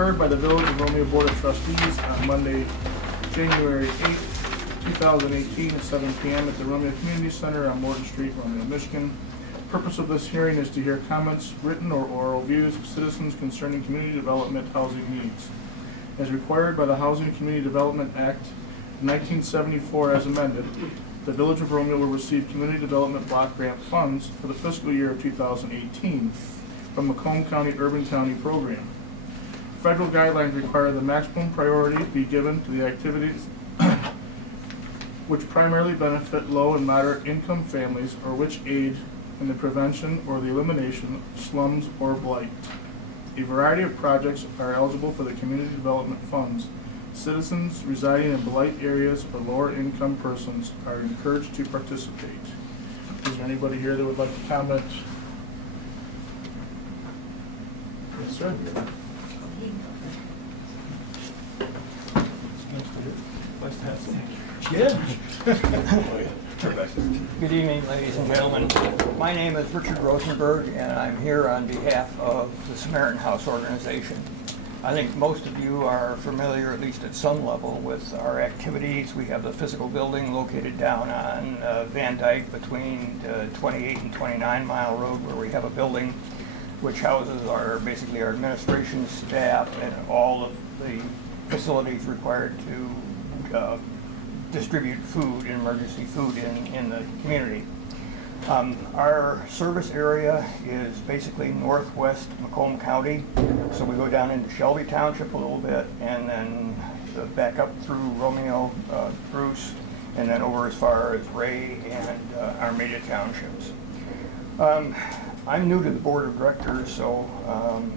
heard by the Village of Romeo Board of Trustees on Monday, January 8th, 2018 at 7 p.m. at the Romeo Community Center on Morton Street, Romeo, Michigan. Purpose of this hearing is to hear comments, written or oral views of citizens concerning community development housing needs. As required by the Housing and Community Development Act 1974 as amended, the Village of Romeo will receive Community Development Block Grant funds for the fiscal year of 2018 from Macomb County Urban County Program. Federal guidelines require the maximum priority be given to the activities which primarily benefit low and moderate income families or which aid in the prevention or the elimination of slums or blight. A variety of projects are eligible for the community development funds. Citizens residing in blight areas or lower income persons are encouraged to participate. Is there anybody here that would like to comment? Yes, sir. Good evening, ladies and gentlemen. My name is Richard Rosenberg, and I'm here on behalf of the Samaritan House organization. I think most of you are familiar, at least at some level, with our activities. We have the physical building located down on Van Dyke between 28 and 29 Mile Road, where we have a building which houses basically our administration staff and all of the facilities required to distribute food, emergency food in the community. Our service area is basically northwest Macomb County, so we go down into Shelby Township a little bit and then back up through Romeo, Bruce, and then over as far as Ray and Armada Townships. I'm new to the board of directors, so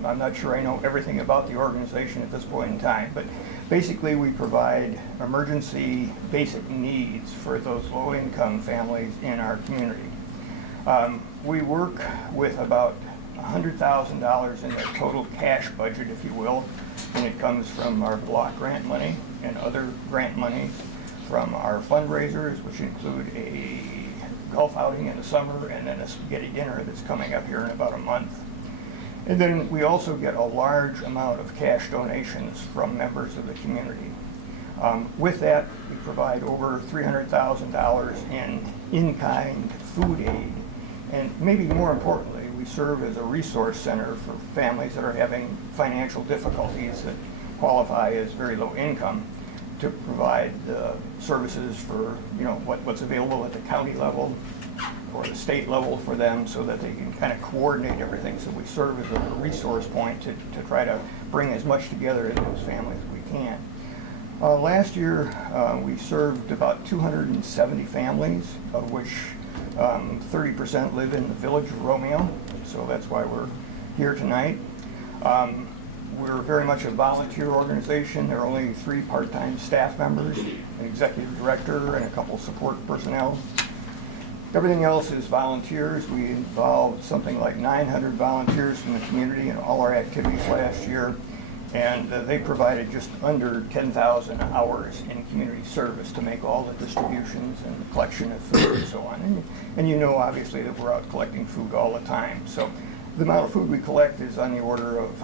I'm not sure I know everything about the organization at this point in time, but basically we provide emergency basic needs for those low-income families in our community. We work with about $100,000 in the total cash budget, if you will, and it comes from our block grant money and other grant monies from our fundraisers, which include a golf outing in the summer and then a spaghetti dinner that's coming up here in about a month. And then we also get a large amount of cash donations from members of the community. With that, we provide over $300,000 in-kind food aid. And maybe more importantly, we serve as a resource center for families that are having financial difficulties that qualify as very low income to provide services for what's available at the county level or the state level for them so that they can kind of coordinate everything. So we serve as a resource point to try to bring as much together in those families as we can. Last year, we served about 270 families, of which 30% live in the Village of Romeo, so that's why we're here tonight. We're very much a volunteer organization. There are only 3 part-time staff members, an executive director, and a couple support personnel. Everything else is volunteers. We involved something like 900 volunteers from the community in all our activities last year, and they provided just under 10,000 hours in community service to make all the distributions and the collection of food and so on. And you know, obviously, that we're out collecting food all the time. So the amount of food we collect is on the order of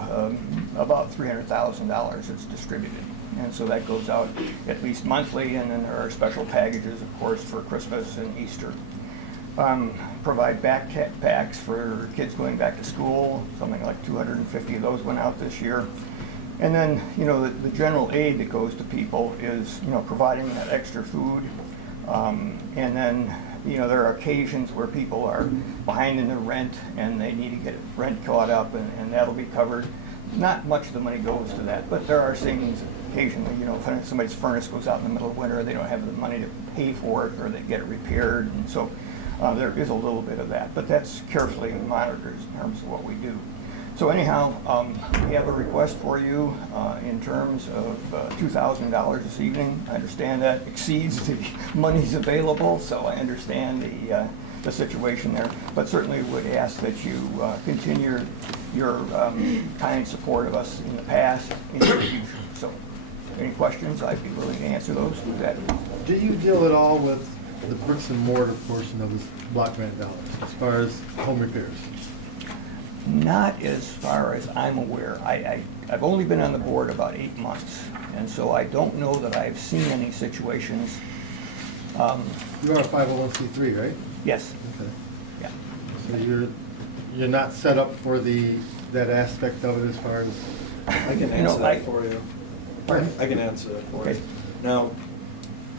about $300,000 that's distributed. And so that goes out at least monthly, and then there are special packages, of course, for Christmas and Easter. Provide backpacks for kids going back to school. Something like 250 of those went out this year. And then, the general aid that goes to people is, providing that extra food. And then, there are occasions where people are behind in their rent and they need to get rent caught up, and that'll be covered. Not much of the money goes to that, but there are things occasionally, if somebody's furnace goes out in the middle of winter, they don't have the money to pay for it, or they get it repaired, and so there is a little bit of that, but that's carefully monitored in terms of what we do. So anyhow, we have a request for you in terms of $2,000 this evening. I understand that exceeds the monies available, so I understand the situation there, but certainly would ask that you continue your kind support of us in the past and in the future. So any questions, I'd be willing to answer those. Do you deal at all with the bricks and mortar portion of this block grant dollars as far as home repairs? Not as far as I'm aware. I've only been on the board about 8 months, and so I don't know that I've seen any situations. You are a 501c3, right? Yes, Okay. yeah. So you're not set up for that aspect of it as far as, I can You know, answer that for you. Pardon? I can answer that for you. Okay. Now,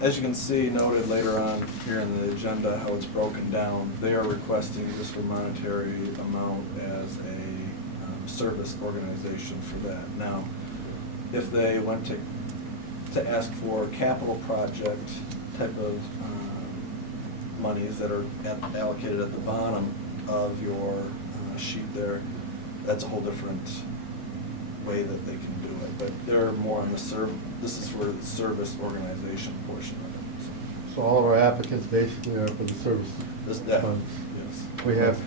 as you can see noted later on here in the agenda, how it's broken down, they are requesting just for monetary amount as a service organization for that. Now, if they went to ask for capital project type of monies that are allocated at the bottom of your sheet there, that's a whole different way that they can do it. But they're more on the this is for the service organization portion of it. so all of our applicants basically are for the service That, funds. yes. We have,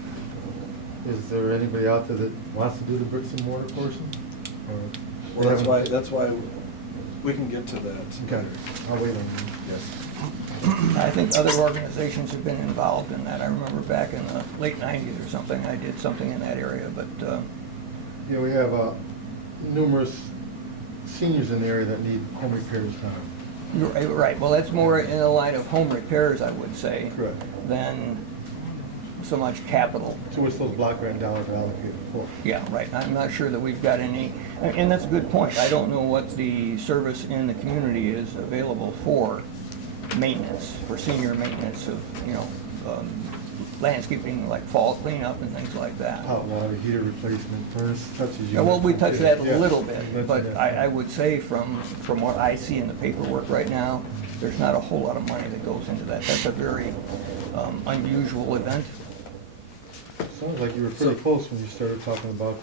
is there anybody out there that wants to do the bricks and mortar portion? Or Well, they haven't- that's why we can get to that. Okay, I'll wait on you. Yes. I think other organizations have been involved in that. I remember back in the late 90s or something, I did something in that area, but Yeah, we have numerous seniors in the area that need home repairs now. you're right. Well, that's more in the line of home repairs, I would say, Correct. than so much capital. To which those block grant dollars are allocated for. Yeah, right. I'm not sure that we've got any, and that's a good point. I don't know what the service in the community is available for maintenance, for senior maintenance of, landscaping, like fall cleanup and things like that. Hot water heater replacement, furnace touches you. Yeah, well, we touched that a little bit, That's- but yeah. I would say from what I see in the paperwork right now, there's not a whole lot of money that goes into that. That's a very unusual event. Sounds like you were pretty close when you started talking about,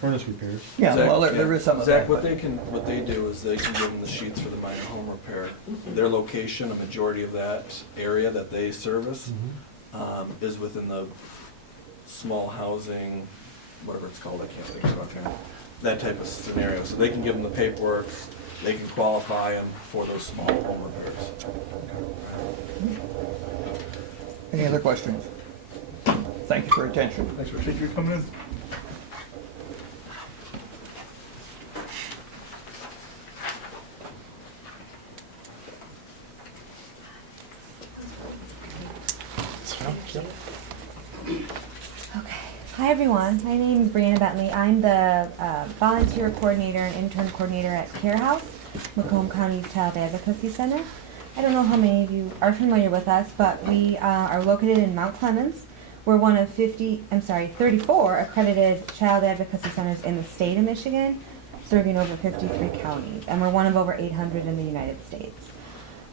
furnace repairs. Yeah, Zach, well, there is some of that. Zach, what but- they do is they can give them the sheets for the minor home repair. Their location, a majority of that area that they service, is within the small housing, whatever it's called, I can't think of it offhand, that type of scenario. So they can give them the paperwork, they can qualify them for those small home repairs. Any other questions? Thank you for your attention. Thanks for taking your coming in. Okay. Hi, everyone. My name is Brianna Bentley. I'm the volunteer coordinator and intern coordinator at Care House, Macomb County's Child Advocacy Center. I don't know how many of you are familiar with us, but we are located in Mount Clemens. We're one of 34 accredited child advocacy centers in the state of Michigan, serving over 53 counties, and we're one of over 800 in the United States.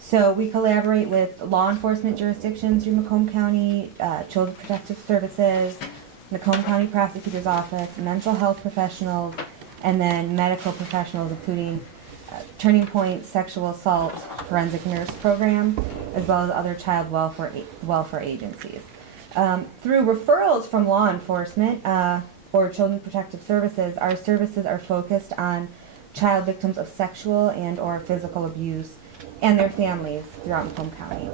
So we collaborate with law enforcement jurisdictions through Macomb County, Children's Protective Services, Macomb County Prosecutor's Office, mental health professionals, and then medical professionals, including Turning Point Sexual Assault Forensic Nurse Program, as well as other child welfare agencies. Through referrals from law enforcement or Children's Protective Services, our services are focused on child victims of sexual and or physical abuse and their families throughout Macomb County.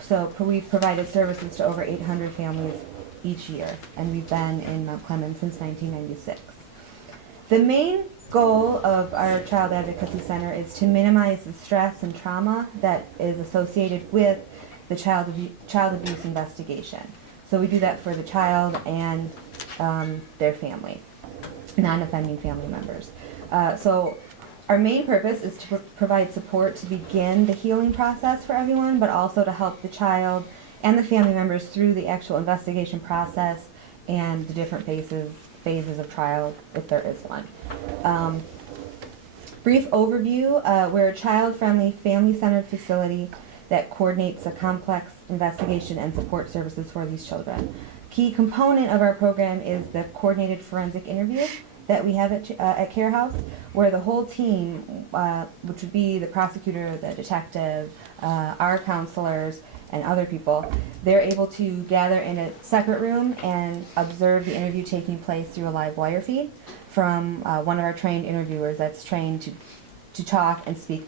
So we've provided services to over 800 families each year, and we've been in Mount Clemens since 1996. The main goal of our Child Advocacy Center is to minimize the stress and trauma that is associated with the child abuse investigation. So we do that for the child and their family, non-offending family members. So our main purpose is to provide support to begin the healing process for everyone, but also to help the child and the family members through the actual investigation process and the different phases of trial, if there is one. Brief overview, we're a child-friendly, family-centered facility that coordinates a complex investigation and support services for these children. Key component of our program is the coordinated forensic interview that we have at Care House, where the whole team, which would be the prosecutor, the detective, our counselors, and other people, they're able to gather in a separate room and observe the interview taking place through a live wire feed from one of our trained interviewers that's trained to talk and speak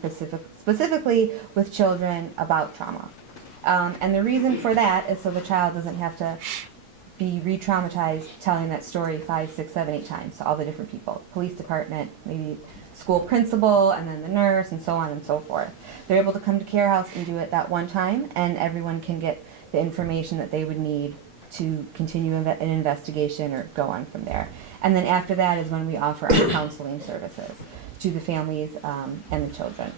specifically with children about trauma. And the reason for that is so the child doesn't have to be re-traumatized telling that story 5, 6, 7, 8 times to all the different people, police department, maybe school principal, and then the nurse, and so on and so forth. They're able to come to Care House and do it that one time, and everyone can get the information that they would need to continue an investigation or go on from there. And then after that is when we offer our counseling services to the families and the children.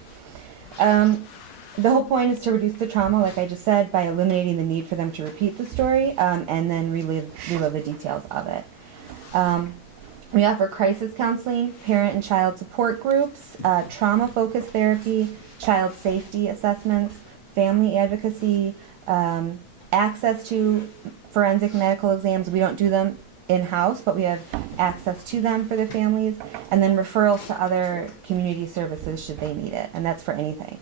The whole point is to reduce the trauma, like I just said, by eliminating the need for them to repeat the story and then relive the details of it. We offer crisis counseling, parent and child support groups, trauma-focused therapy, child safety assessments, family advocacy, access to forensic medical exams. We don't do them in-house, but we have access to them for the families, and then referrals to other community services should they need it, and that's for anything.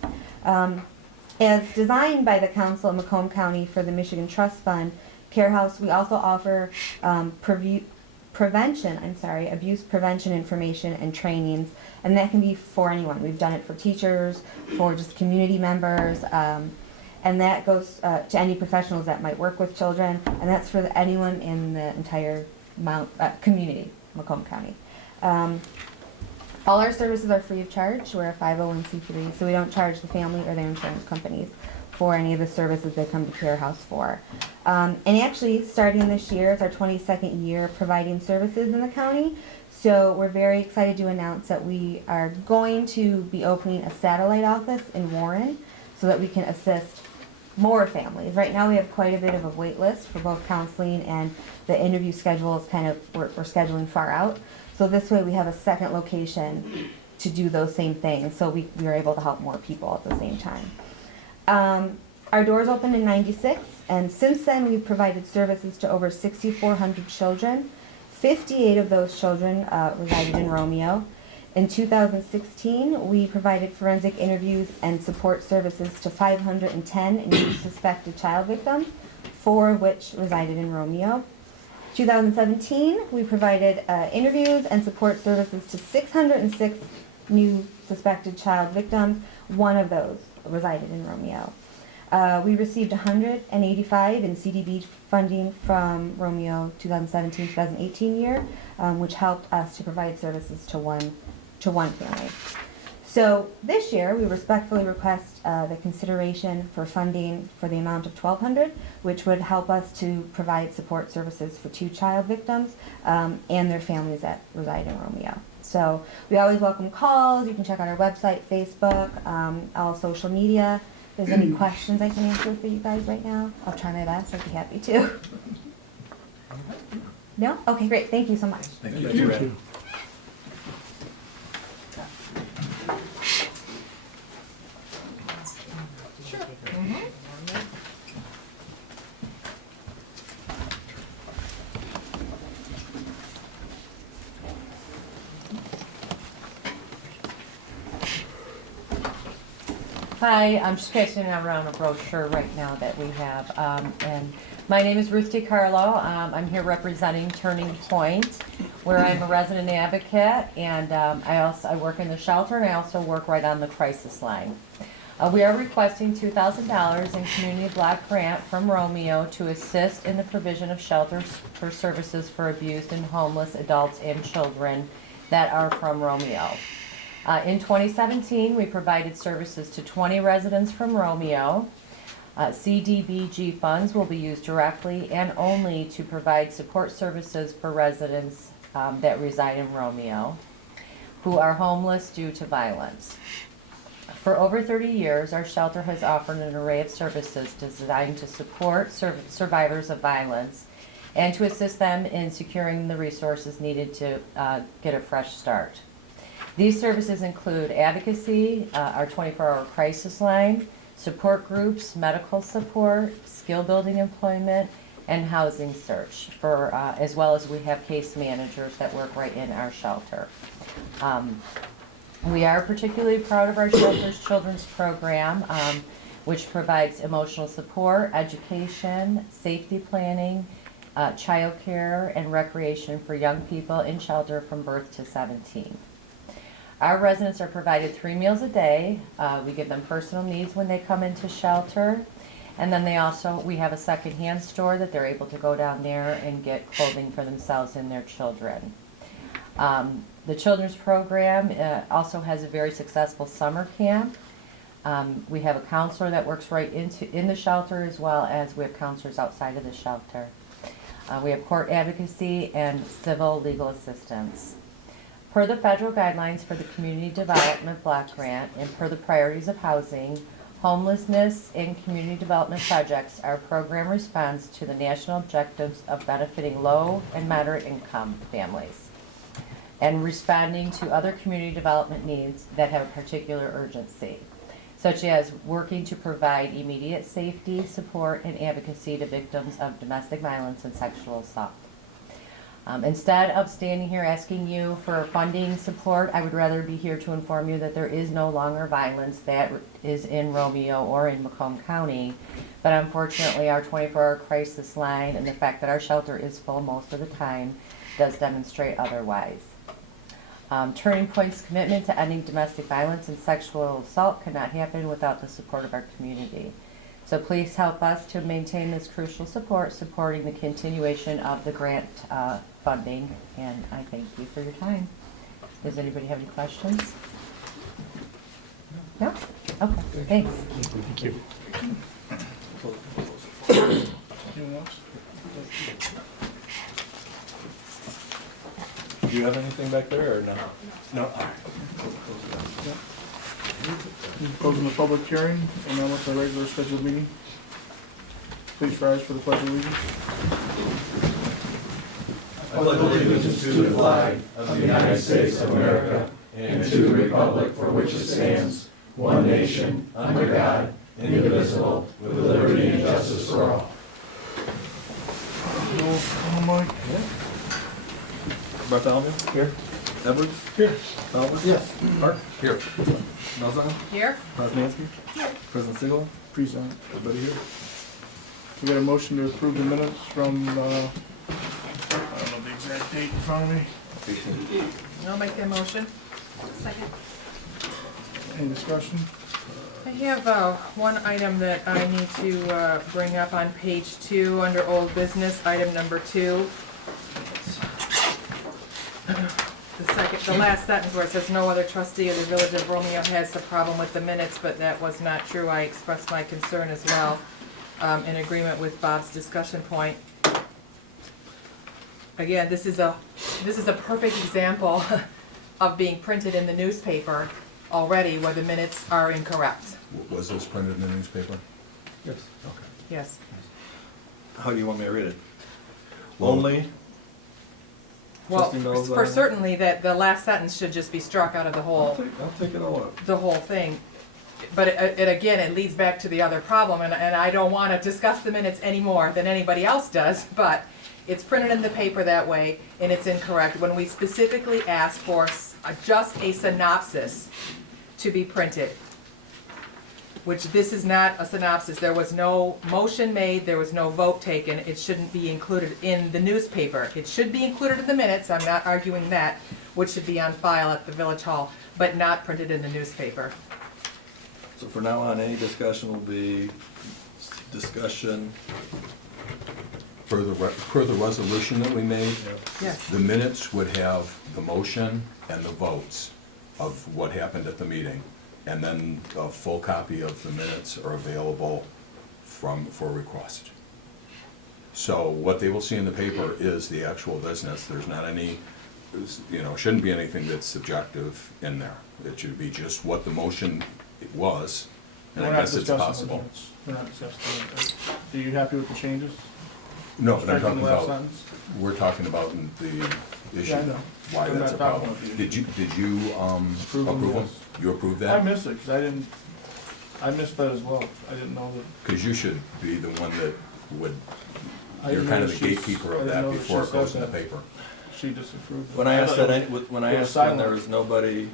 As designed by the Council of Macomb County for the Michigan Trust Fund, Care House, we also offer abuse prevention information and trainings, and that can be for anyone. We've done it for teachers, for just community members, and that goes to any professionals that might work with children, and that's for anyone in the entire community, Macomb County. All our services are free of charge. We're a 501c3, so we don't charge the family or their insurance companies for any of the services they come to Care House for. And actually, starting this year, it's our 22nd year providing services in the county, so we're very excited to announce that we are going to be opening a satellite office in Warren so that we can assist more families. Right now we have quite a bit of a wait list for both counseling, and the interview schedule is kind of, we're scheduling far out. So this way we have a second location to do those same things, so we are able to help more people at the same time. Our doors opened in '96, and since then we've provided services to over 6,400 children. 58 of those children resided in Romeo. In 2016, we provided forensic interviews and support services to 510 new suspected child victims, 4 of which resided in Romeo. 2017, we provided interviews and support services to 606 new suspected child victims. 1 of those resided in Romeo. We received 185 in CDB funding from Romeo 2017-2018 year, which helped us to provide services to one family. So this year, we respectfully request the consideration for funding for the amount of $1,200, which would help us to provide support services for 2 child victims and their families that reside in Romeo. So we always welcome calls. You can check out our website, Facebook, all social media. If there's any questions I can answer for you guys right now, I'll try my best. I'd be happy to. No? Okay, great. Thank you so much. Thank you. Hi, I'm just passing around a brochure right now that we have, and my name is Ruth DiCarlo. I'm here representing Turning Point, where I'm a resident advocate, and I work in the shelter, and I also work right on the crisis line. We are requesting $2,000 in community block grant from Romeo to assist in the provision of shelters for services for abused and homeless adults and children that are from Romeo. In 2017, we provided services to 20 residents from Romeo. CDBG funds will be used directly and only to provide support services for residents that reside in Romeo who are homeless due to violence. For over 30 years, our shelter has offered an array of services designed to support survivors of violence and to assist them in securing the resources needed to get a fresh start. These services include advocacy, our 24-hour crisis line, support groups, medical support, skill building employment, and housing search, as well as we have case managers that work right in our shelter. We are particularly proud of our shelter's children's program, which provides emotional support, education, safety planning, child care, and recreation for young people in shelter from birth to 17. Our residents are provided 3 meals a day. We give them personal needs when they come into shelter. And then we have a secondhand store that they're able to go down there and get clothing for themselves and their children. The children's program also has a very successful summer camp. We have a counselor that works right in the shelter, as well as we have counselors outside of the shelter. We have court advocacy and civil legal assistance. Per the federal guidelines for the Community Development Block Grant and per the priorities of housing, homelessness and community development projects are a program response to the national objectives of benefiting low and moderate income families and responding to other community development needs that have a particular urgency, such as working to provide immediate safety, support, and advocacy to victims of domestic violence and sexual assault. Instead of standing here asking you for funding support, I would rather be here to inform you that there is no longer violence that is in Romeo or in Macomb County. But unfortunately, our 24-hour crisis line and the fact that our shelter is full most of the time does demonstrate otherwise. Turning Point's commitment to ending domestic violence and sexual assault cannot happen without the support of our community. So please help us to maintain this crucial support, supporting the continuation of the grant funding, and I thank you for your time. Does anybody have any questions? No? Okay, thanks. Thank you. Anyone else? Do you have anything back there or no? No. Closing the public hearing, and now with the regular scheduled meeting. Please rise for the pledge of allegiance. I pledge allegiance to the flag of the United States of America and to the republic for which it stands, one nation, under God, indivisible, with liberty and justice for all. Mike. Bartholomew? Here. Edwards? Here. Talbot? Yes. Park? Here. Malzahn? Here? Poznanski? Here. President Siegel? Present. Everybody here? We got a motion to approve the minutes from, I don't know the exact date in front of me. I'll make that motion. Second. Any discussion? I have one item that I need to bring up on page 2 under old business, item number 2. The last sentence where it says no other trustee of the Village of Romeo has a problem with the minutes, but that was not true. I expressed my concern as well, in agreement with Bob's discussion point. Again, this is a perfect example of being printed in the newspaper already where the minutes are incorrect. Was this printed in the newspaper? Yes. Okay. Yes. How do you want me to read it? Well- Only? Well, Trustee Malzahn? for certainly that the last sentence should just be struck out of the I'll whole take it all up. the whole thing. But it again, it leads back to the other problem, and I don't want to discuss the minutes any more than anybody else does, but it's printed in the paper that way, and it's incorrect. When we specifically asked for just a synopsis to be printed, which this is not a synopsis, there was no motion made, there was no vote taken, it shouldn't be included in the newspaper. It should be included in the minutes, I'm not arguing that, which should be on file at the Village Hall, but not printed in the newspaper. So from now on, any discussion will be discussion. Per the resolution that we made, Yes. the minutes would have the motion and the votes of what happened at the meeting. And then a full copy of the minutes are available for request. So what they will see in the paper is the actual business. There's not any, shouldn't be anything that's subjective in there. It should be just what the motion was, and We're I not guess it's discussing the possible. minutes. We're not discussing it. Are you happy with the changes? No, but I'm Striking talking the last about, sentence? we're talking about the issue, Yeah, I know. why I'm that's a not talking problem. about the issue. Did you Approve them, approve them? yes. You approved I that? missed it, because I missed that as well. I didn't know that. Because you should be the one that would, I you're didn't kind know of the that she's- gatekeeper I of didn't that know that before she it goes said in the that. paper. She disapproved it. When I asked thought that, it was- when I it was asked when silent. there was nobody,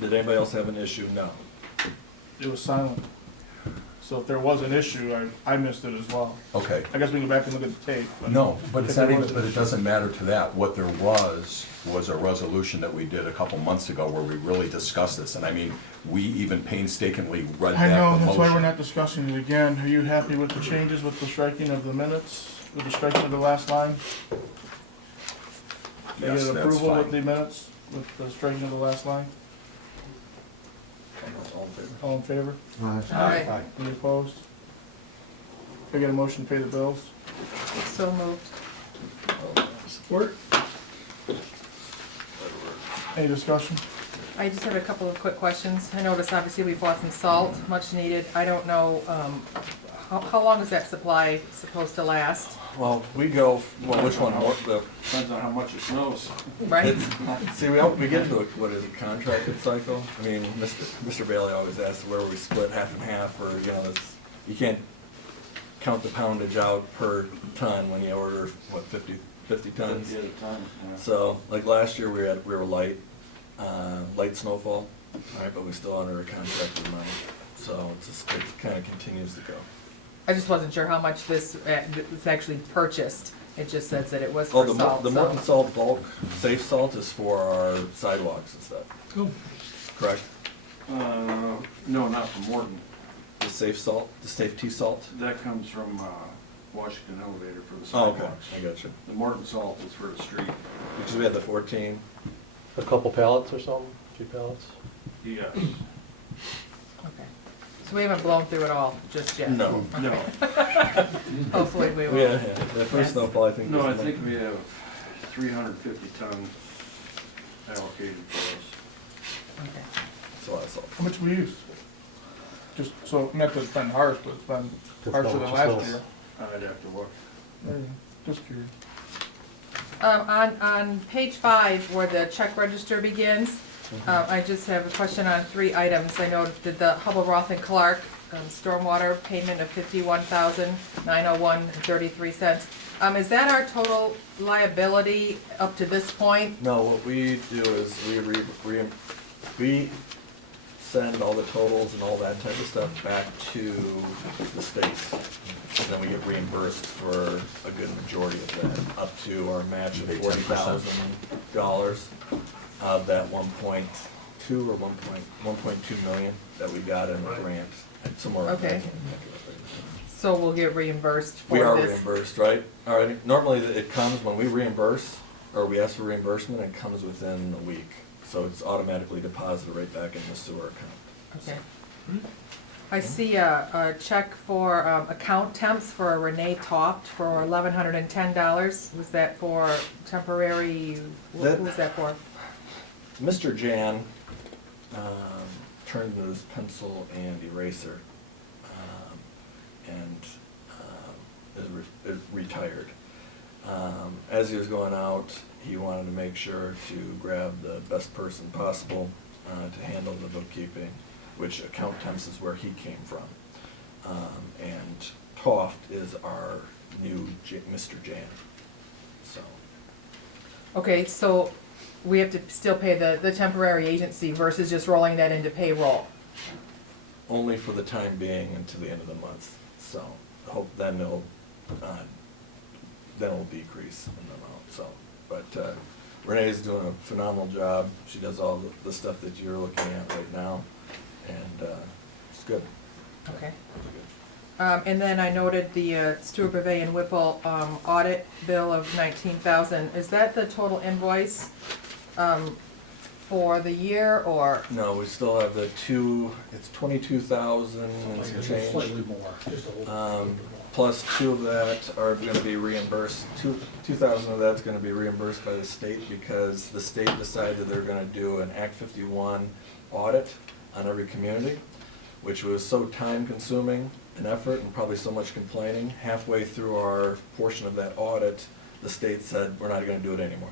did anybody else have an issue? No. It was silent. So if there was an issue, I missed it as well. Okay. I guess we can go back and look at the tape. No, but it's if there not even, was an but it issue- doesn't matter to that. What there was a resolution that we did a couple months ago where we really discussed this. And I mean, we even painstakingly read I back know, the that's why we're motion. not discussing it again. Are you happy with the changes, with the striking of the minutes, with the striking of the last line? Can I Yes, get an that's approval with fine. the minutes, with the striking of the last line? All in favor? All in favor? Aye. Any opposed? Can I get a motion to pay the bills? So moved. Support. Any discussion? I just have a couple of quick questions. I noticed obviously we bought some salt, much needed. I don't know, how long is that supply supposed to last? Well, we go, well, which one, more, the, Depends on how much it snows. Right? see, we get into a, what is it, contracted cycle? I mean, Mr. Bailey always asks where we split half and half, or, you know, it's, you can't count the poundage out per ton when you order, what, 50 tons? 50 at a time, yeah. So, like last year, we were light snowfall, alright, but we still under a contracted amount, so it kinda continues to go. I just wasn't sure how much this was actually purchased. It just says that it was Oh, for the salt, Morton so. Salt bulk, safe salt is for our sidewalks and stuff. Correct? No, not from Morton. The safe salt, the safety salt? That comes from Washington Elevator for the Oh, okay, sidewalks. I got you. The Morton salt is for the street. Because we had the 14. A couple pallets or something, a few pallets? Yes. Okay. So we haven't blown through it all just yet? No. No, Hopefully we will. Yeah, the first Yes. snowfall, I think. no, I was think we have 350 tons allocated for us. Okay. It's a lot of salt. How much we use? Just, so, not that it's been harsh, but it's been Just harsher how than much last snows. year. I'd have to look. Just curious. On page 5, where the check register begins, I just have a question on 3 items. I know that the Hubble, Roth and Clark stormwater payment of $51,901.33. Is that our total liability up to this point? No, what we do is we send all the totals and all that type of stuff back to the state. And then we get reimbursed for a good majority of that, up to our match of Pay 10%. $40,000 of that 1.2 or 1.2 million that we got in the grant, somewhere. around Okay. that. So we'll get reimbursed for We this? are reimbursed, right? All right, normally it comes when we reimburse, or we ask for reimbursement, it comes within a week. So it's automatically deposited right back in the sewer account. Okay. I see a check for account temps for Renee Toft for $1,110. Was that for temporary, who was that for? Mr. Jan turned in his pencil and eraser and is retired. As he was going out, he wanted to make sure to grab the best person possible to handle the bookkeeping, which account temps is where he came from. And Toft is our new Mr. Jan, so. Okay, so we have to still pay the temporary agency versus just rolling that into payroll? Only for the time being until the end of the month, so hope then it'll decrease in the amount, so. But Renee's doing a phenomenal job. She does all the stuff that you're looking at right now, and it's good. Okay. Really good. And then I noted the Stewart, Bavay and Whipple audit bill of $19,000. Is that the total invoice for the year, or? No, we still have the it's 22,000 and some change. Slightly more, just a little. Plus 2 of that are gonna be reimbursed, 2,000 of that's gonna be reimbursed by the state because the state decided they're gonna do an Act 51 audit on every community, which was so time consuming an effort and probably so much complaining. Halfway through our portion of that audit, the state said, we're not gonna do it anymore.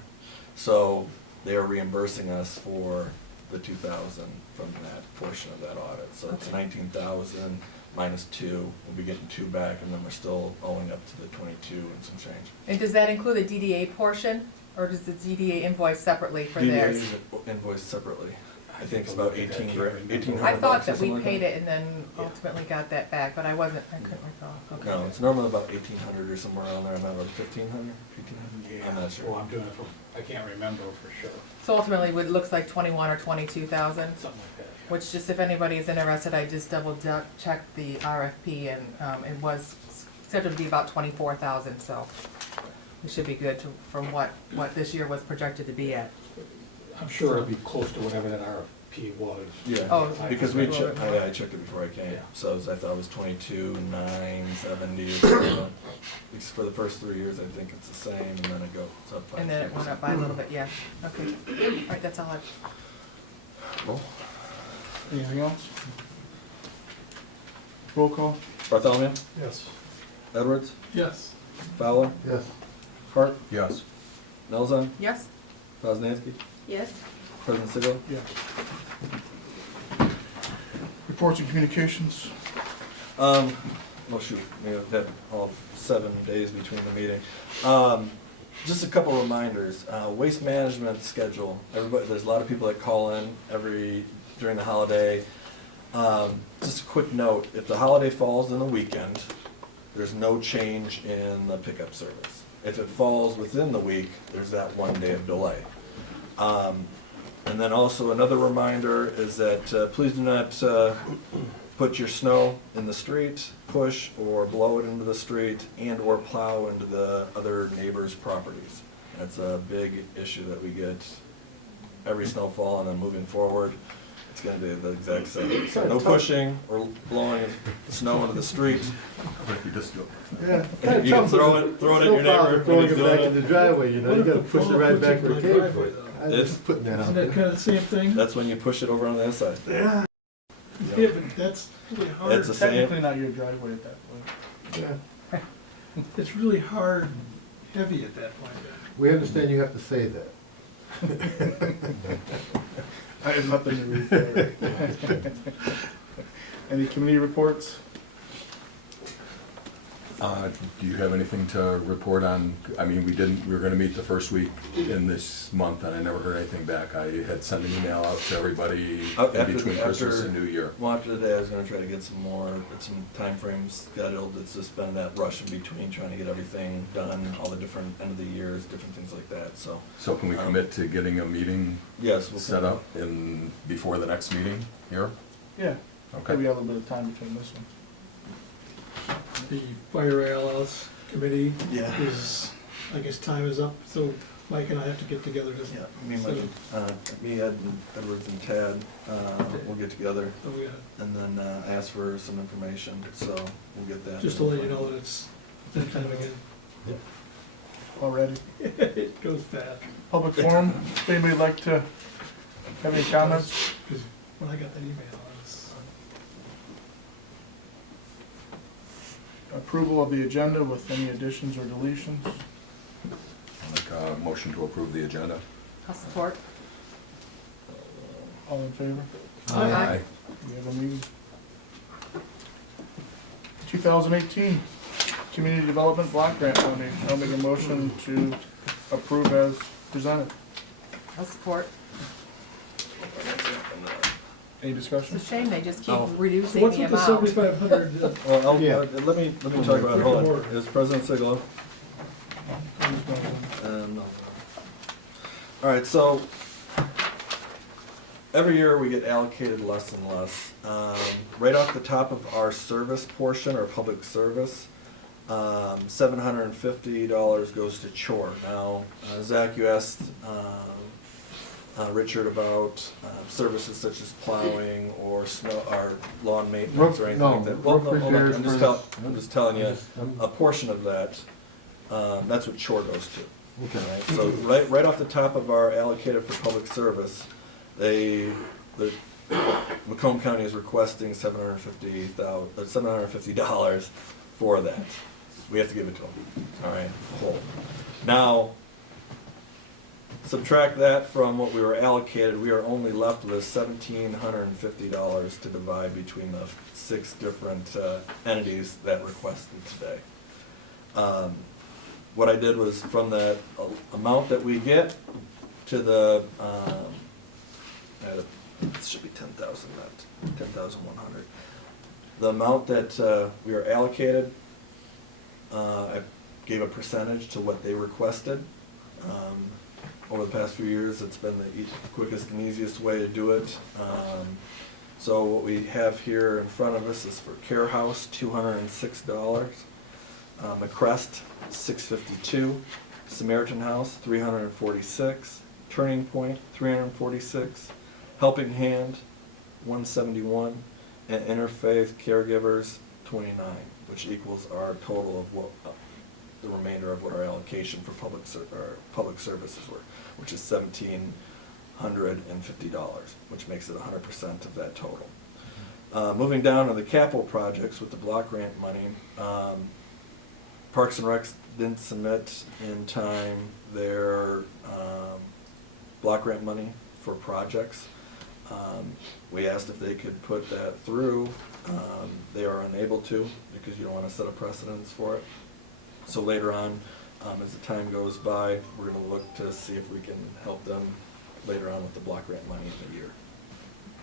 So they are reimbursing us for the 2,000 from that portion of that audit. So it's Okay. 19,000 minus 2, we'll be getting 2 back, and then we're still owing up to the 22 and some change. And does that include the DDA portion, or does the DDA invoice separately for theirs? DDA is invoiced separately. I think it's about 1800 I thought bucks or that we something like paid that. it and then ultimately got that back, but I couldn't recall. Okay. No, it's normally about 1800 or somewhere around there. I'm not about 1500, 1800. I'm not sure. Well, I'm doing it from, I can't remember for sure, So ultimately, it looks like 21 or 22,000, something like that. which just if anybody is interested, I just double checked the RFP and it was scheduled to be about 24,000, so we should be good from what this year was projected to be at. I'm sure it'll be close to whatever that RFP was. Yeah, Oh, because we checked. well, I checked it before I came, Yeah. so I thought it was 22,970 or something. Because for the first 3 years, I think it's the same, and then it goes up by. And then it went up by a little bit, yeah. Okay. All right, that's all I. Roll. Anything else? Roll call? Bartholomew, Yes. Edwards, Yes. Fowler, Yes. Hart, Yes. Nelson, Yes? Poznansky, Yes. President Sigel. Yes. Reports and communications. Well, shoot, we have had all 7 days between the meeting. Just a couple reminders. Waste management schedule. Everybody, there's a lot of people that call in during the holiday. Just a quick note: if the holiday falls in the weekend, there's no change in the pickup service. If it falls within the week, there's that 1 day of delay. And then also another reminder is that please do not put your snow in the street, push or blow it into the street, and or plow into the other neighbors' properties. That's a big issue that we get every snowfall, and then moving forward, it's gonna be the exact same. So no pushing or blowing snow into the street. But if you just go. Yeah. You can throw it at your neighbor. Throwing it back in the driveway, you know, you gotta push it right back where it came from. I was It's- just putting that out Isn't that there. kind of the same thing? That's when you push it over on the other side. Yeah. Yeah, but that's really hard. It's the same. Technically not your driveway at that point. Yeah. It's really hard and heavy at that point. We understand you have to say that. I have nothing to read there. Any committee reports? Do you have anything to report on? I mean, we were gonna meet the first week in this month, and I never heard anything back. I had sent an email out to everybody in between Christmas and New Year. Well, after today, I was gonna try to get some timeframes scheduled. It's just been that rush in between trying to get everything done, all the different end of the years, different things like that, so. So can we commit to getting a meeting Yes, we'll set up before the next meeting here? Yeah. Okay. Maybe a little bit of time between this one. The fire ALS committee Yeah. is, I guess time is up, so Mike and I have to get together to. Yeah, me, Ed, and Edwards and Tad, we'll get together So we and then ask for some information, so we'll get that. just to let you know that it's that time again. Already. It goes fast, Public forum, if anybody like to have any comments? because when I got that email, I was, Approval of the agenda with any additions or deletions? I'll make a motion to approve the agenda. I'll support. All in favor? Aye. We have a meeting. 2018 Community Development Block Grant Donation. I'll make a motion to approve as presented. I'll support. Any It's discussion? a shame they just keep Oh. so reducing what's the with the amount. 7,500? Well, Yeah. let me talk about it, hold on. It was President Sigel. All right, so every year we get allocated less and less. Right off the top of our service portion, or public service, $750 goes to chore. Now, Zach, you asked Richard about services such as plowing or snow, or lawn maintenance or anything like that. Well, Roof hold on, repairs I'm just telling you, I'm- a portion of that, that's what chore goes to. Okay. Right, so right off the top of our allocated for public service, Macomb County is requesting $750 for that. We have to give it to them, all right, whole. Now, subtract that from what we were allocated, we are only left with $1,750 to divide between the 6 different entities that requested today. What I did was from that amount that we get to the It should be 10,000, not 10,100. The amount that we are allocated, I gave a percentage to what they requested. Over the past few years, it's been the quickest and easiest way to do it. So what we have here in front of us is for Care House, $206. McCrest, $652. Samaritan House, $346. Turning Point, $346. Helping Hand, $171. And Interfaith Caregivers, $29, which equals our total of what the remainder of what our allocation for public services were, which is $1,750, which makes it 100% of that total. Moving down to the capital projects with the block grant money, Parks and Recs didn't submit in time their block grant money for projects. We asked if they could put that through. They are unable to because you don't want to set a precedence for it. So later on, as the time goes by, we're going to look to see if we can help them later on with the block grant money in the year.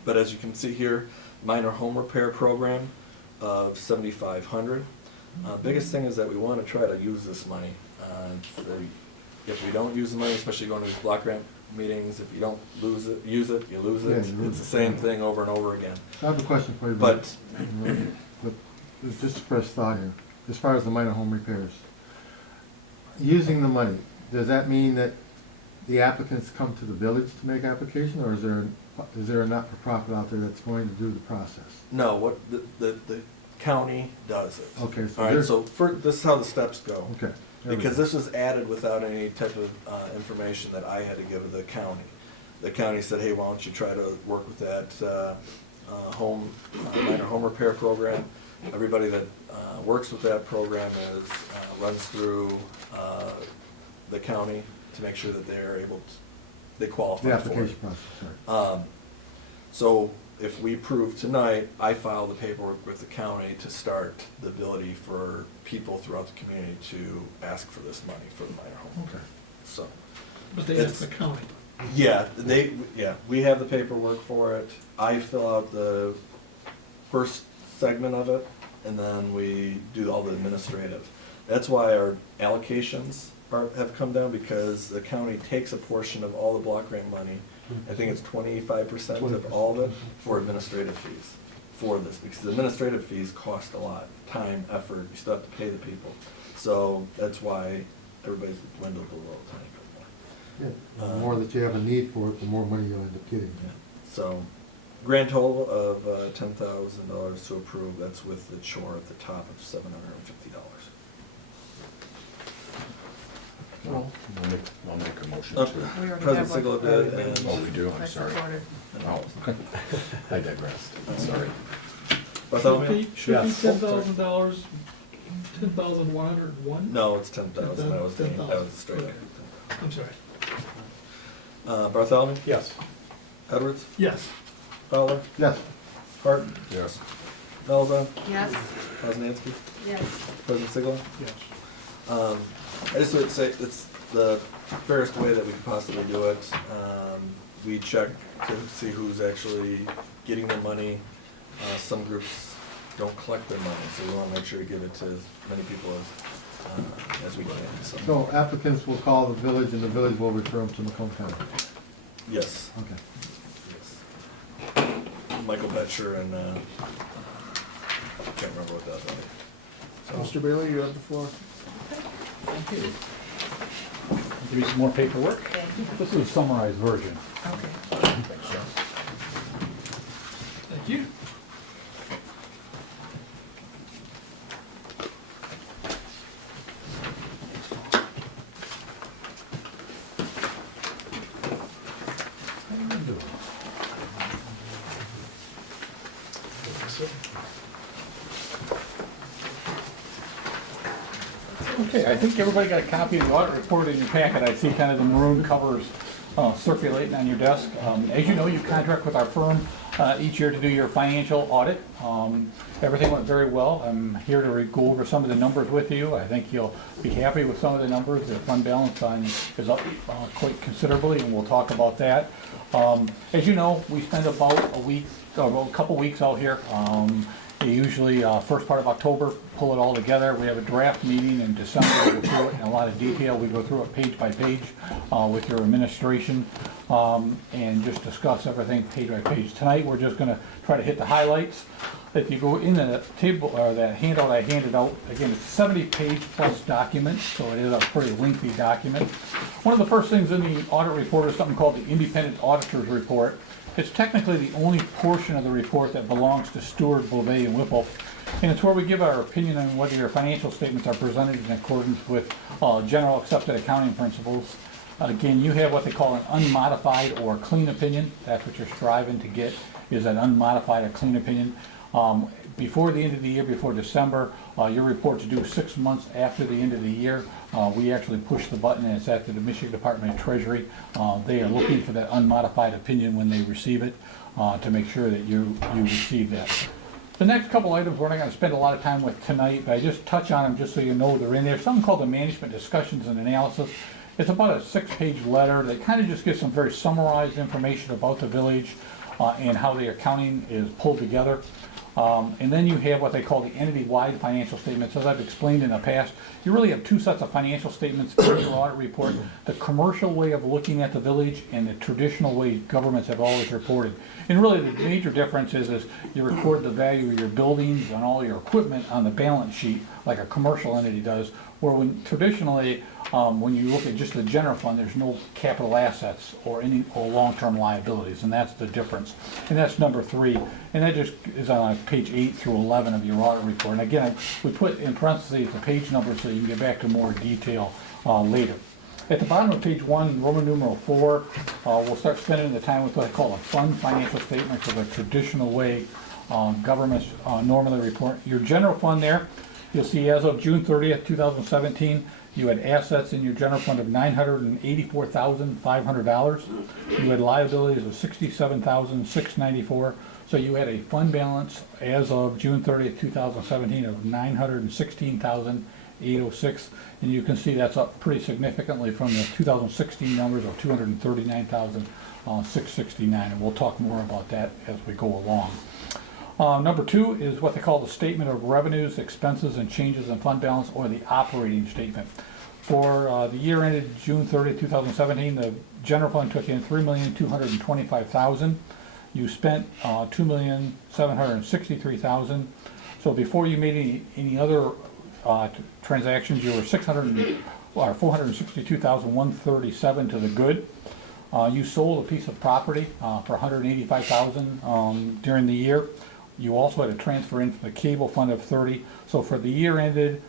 But as you can see here, minor home repair program of $7,500. Biggest thing is that we want to try to use this money. If we don't use the money, especially going to these block grant meetings, if you don't use it, you lose it. Yeah, you lose It's the it. same thing over and over again. I have a question for you, But- just a fresh thought here. As far as the minor home repairs, using the money, does that mean that the applicants come to the village to make application, or is there a not-for-profit out there that's going to do the process? No, what the county does it. Okay, so All right, there's- so this is how the steps go. Okay. there we Because go. this was added without any type of information that I had to give the county. The county said, hey, why don't you try to work with that minor home repair program. Everybody that works with that program runs through the county to make sure that they qualify The for it. application process, sorry. So if we prove tonight, I file the paperwork with the county to start the ability for people throughout the community to ask for this money for the minor home. Okay. So, But they ask the county. yeah, we have the paperwork for it. I fill out the first segment of it, and then we do all the administrative. That's why our allocations have come down, because the county takes a portion of all the block grant money. I think it's 25% of all of it for administrative fees for this, because the administrative fees cost a lot, time, effort, you still have to pay the people. So that's why everybody's dwindled a little tiny bit more. Yeah, the more that you have a need for it, the more money you'll end up getting. Yeah. So, grand total of $10,000 to approve, that's with the chore at the top of $750. I'll make a motion Oh, to. We already President have one. Sigela did, and Oh, we do, I'm I sorry. supported. Oh, okay. I digressed, sorry. Bartholomew? Should be Yes. $10,000, 10,101? No, it's 10,000, that was the, that was 10,000. straight. Okay. I'm sorry. Bartholomew? Yes. Edwards? Yes. Fowler? Yes, Hart? Yes. Melza? Yes. Poznanski? Yes. President Sigela? Yes. I just would say it's the fairest way that we could possibly do it. We check to see who's actually getting their money. Some groups don't collect their money, so we want to make sure to give it to as many people as we can. so applicants will call the village and the village will refer them to Macomb County. Yes. Okay. Yes. Michael Betcher and I can't remember what that was. Mr. Bailey, you have the floor. Thank you. Give you some more paperwork. This is a summarized version. Okay. Thank you. Okay, I think everybody got a copy of the audit report in your packet. I see kind of the maroon covers circulating on your desk. As you know, you contract with our firm each year to do your financial audit. Everything went very well. I'm here to go over some of the numbers with you. I think you'll be happy with some of the numbers. The fund balance is up quite considerably, and we'll talk about that. As you know, we spend about a couple weeks out here. Usually first part of October, pull it all together. We have a draft meeting in December. We'll go through it in a lot of detail. We go through it page by page with your administration and just discuss everything page by page. Tonight, we're just going to try to hit the highlights. If you go in the table or that handout I handed out, again, it's a 70-page plus document, so it is a pretty lengthy document. One of the first things in the audit report is something called the Independent Auditor's Report. It's technically the only portion of the report that belongs to Stewart, Beauvais, and Whipple, and it's where we give our opinion on whether your financial statements are presented in accordance with general accepted accounting principles. Again, you have what they call an unmodified or clean opinion. That's what you're striving to get, is an unmodified or clean opinion. Before the end of the year, before December, your report's due 6 months after the end of the year. We actually push the button, and it's at the Michigan Department of Treasury. They are looking for that unmodified opinion when they receive it to make sure that you receive that. The next couple items we're not going to spend a lot of time with tonight, but I just touch on them just so you know they're in there. Something called the Management Discussions and Analysis. It's about a 6-page letter that kind of just gives some very summarized information about the village and how the accounting is pulled together. And then you have what they call the entity-wide financial statements. As I've explained in the past, you really have 2 sets of financial statements in your audit report. The commercial way of looking at the village and the traditional way governments have always reported. And really the major difference is you record the value of your buildings and all your equipment on the balance sheet like a commercial entity does, where when traditionally when you look at just the general fund, there's no capital assets or long-term liabilities, and that's the difference. And that's number 3, and that just is on page 8 through 11 of your audit report. And again, we put in parentheses the page number so you can get back to more detail later. At the bottom of page 1, Roman numeral 4, we'll start spending the time with what I call a fund financial statement, for the traditional way governments normally report. Your general fund there, you'll see as of June 30th, 2017, you had assets in your general fund of $984,500. You had liabilities of $67,694. So you had a fund balance as of June 30th, 2017 of $916,806. And you can see that's up pretty significantly from the 2016 numbers of $239,669. And we'll talk more about that as we go along. Number 2 is what they call the Statement of Revenues, Expenses, and Changes in Fund Balance, or the operating statement. For the year ended June 30, 2017, the general fund took in $3,225,000. You spent $2,763,000. So before you made any other transactions, you were $462,137 to the good. You sold a piece of property for $185,000 during the year. You also had a transfer in from the cable fund of $30,000. So for the year ended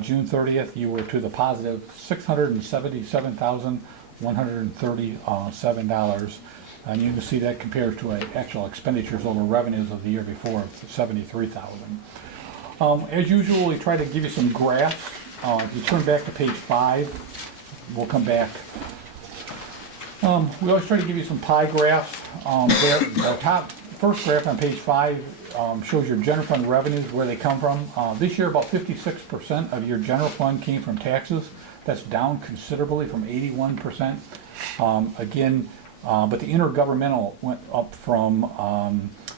June 30th, you were to the positive $677,137. And you can see that compares to actual expenditures over revenues of the year before of $73,000. As usual, we try to give you some graphs. If you turn back to page 5, we'll come back. We always try to give you some pie graphs. The top first graph on page 5 shows your general fund revenues, where they come from. This year, about 56% of your general fund came from taxes. That's down considerably from 81%. But the intergovernmental went up from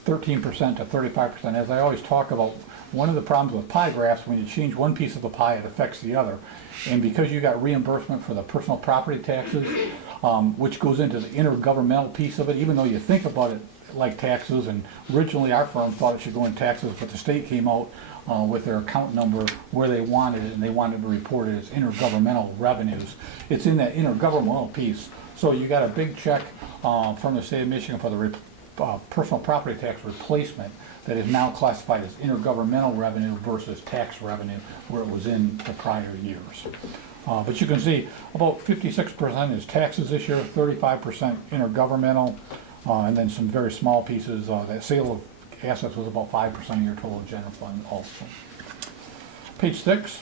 13% to 35%. As I always talk about, one of the problems with pie graphs, when you change one piece of the pie, it affects the other. And because you got reimbursement for the personal property taxes, which goes into the intergovernmental piece of it, even though you think about it like taxes, and originally our firm thought it should go in taxes, but the state came out with their account number where they wanted it, and they wanted to report it as intergovernmental revenues. It's in that intergovernmental piece. So you got a big check from the state of Michigan for the personal property tax replacement that is now classified as intergovernmental revenue versus tax revenue, where it was in the prior years. But you can see about 56% is taxes this year, 35% intergovernmental, and then some very small pieces. That sale of assets was about 5% of your total general fund also. Page 6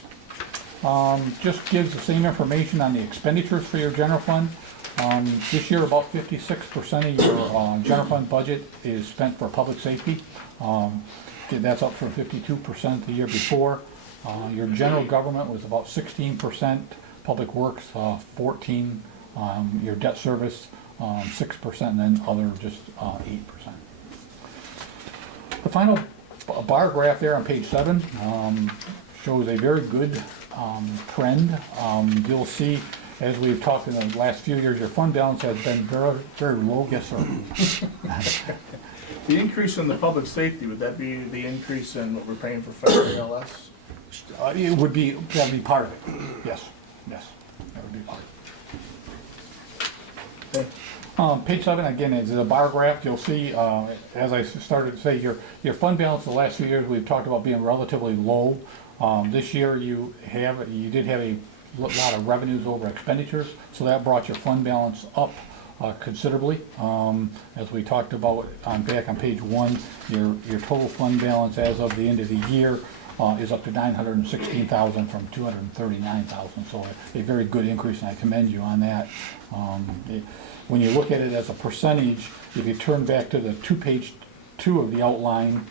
just gives the same information on the expenditures for your general fund. This year, about 56% of your general fund budget is spent for public safety. That's up from 52% the year before. Your general government was about 16%, public works 14%, your debt service 6%, and then other just 8%. The final bar graph there on page 7 shows a very good trend. You'll see, as we've talked in the last few years, your fund balance has been very, very low. Yes, sir. The increase in the public safety, would that be the increase in what we're paying for fire and ELS? It would be, that would be part of it. Yes, yes, that would be part of it. Okay. Page 7, again, is a bar graph. You'll see, as I started to say, your fund balance the last few years, we've talked about being relatively low. This year, you did have a lot of revenues over expenditures, so that brought your fund balance up considerably. As we talked about back on page 1, your total fund balance as of the end of the year is up to $916,000 from $239,000. So a very good increase, and I commend you on that. When you look at it as a percentage, if you turn back to the page 2 of the outline,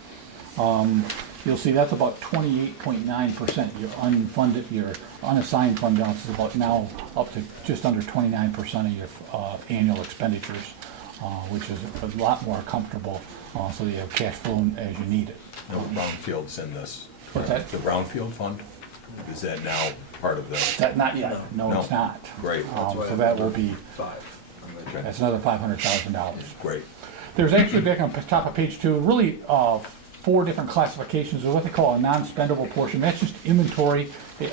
you'll see that's about 28.9%. Your unfunded, your unassigned fund balance is about now up to just under 29% of your annual expenditures, which is a lot more comfortable, so that you have cash flow as you need it. No brownfields in this. What's that? The brownfield fund, is that now part of the? That, not yet. No, No. it's not. Great, So that will be, 5. okay, that's another $500,000. great. There's actually, back on top of page 2, really 4 different classifications of what they call a non-spendable portion. That's just inventory that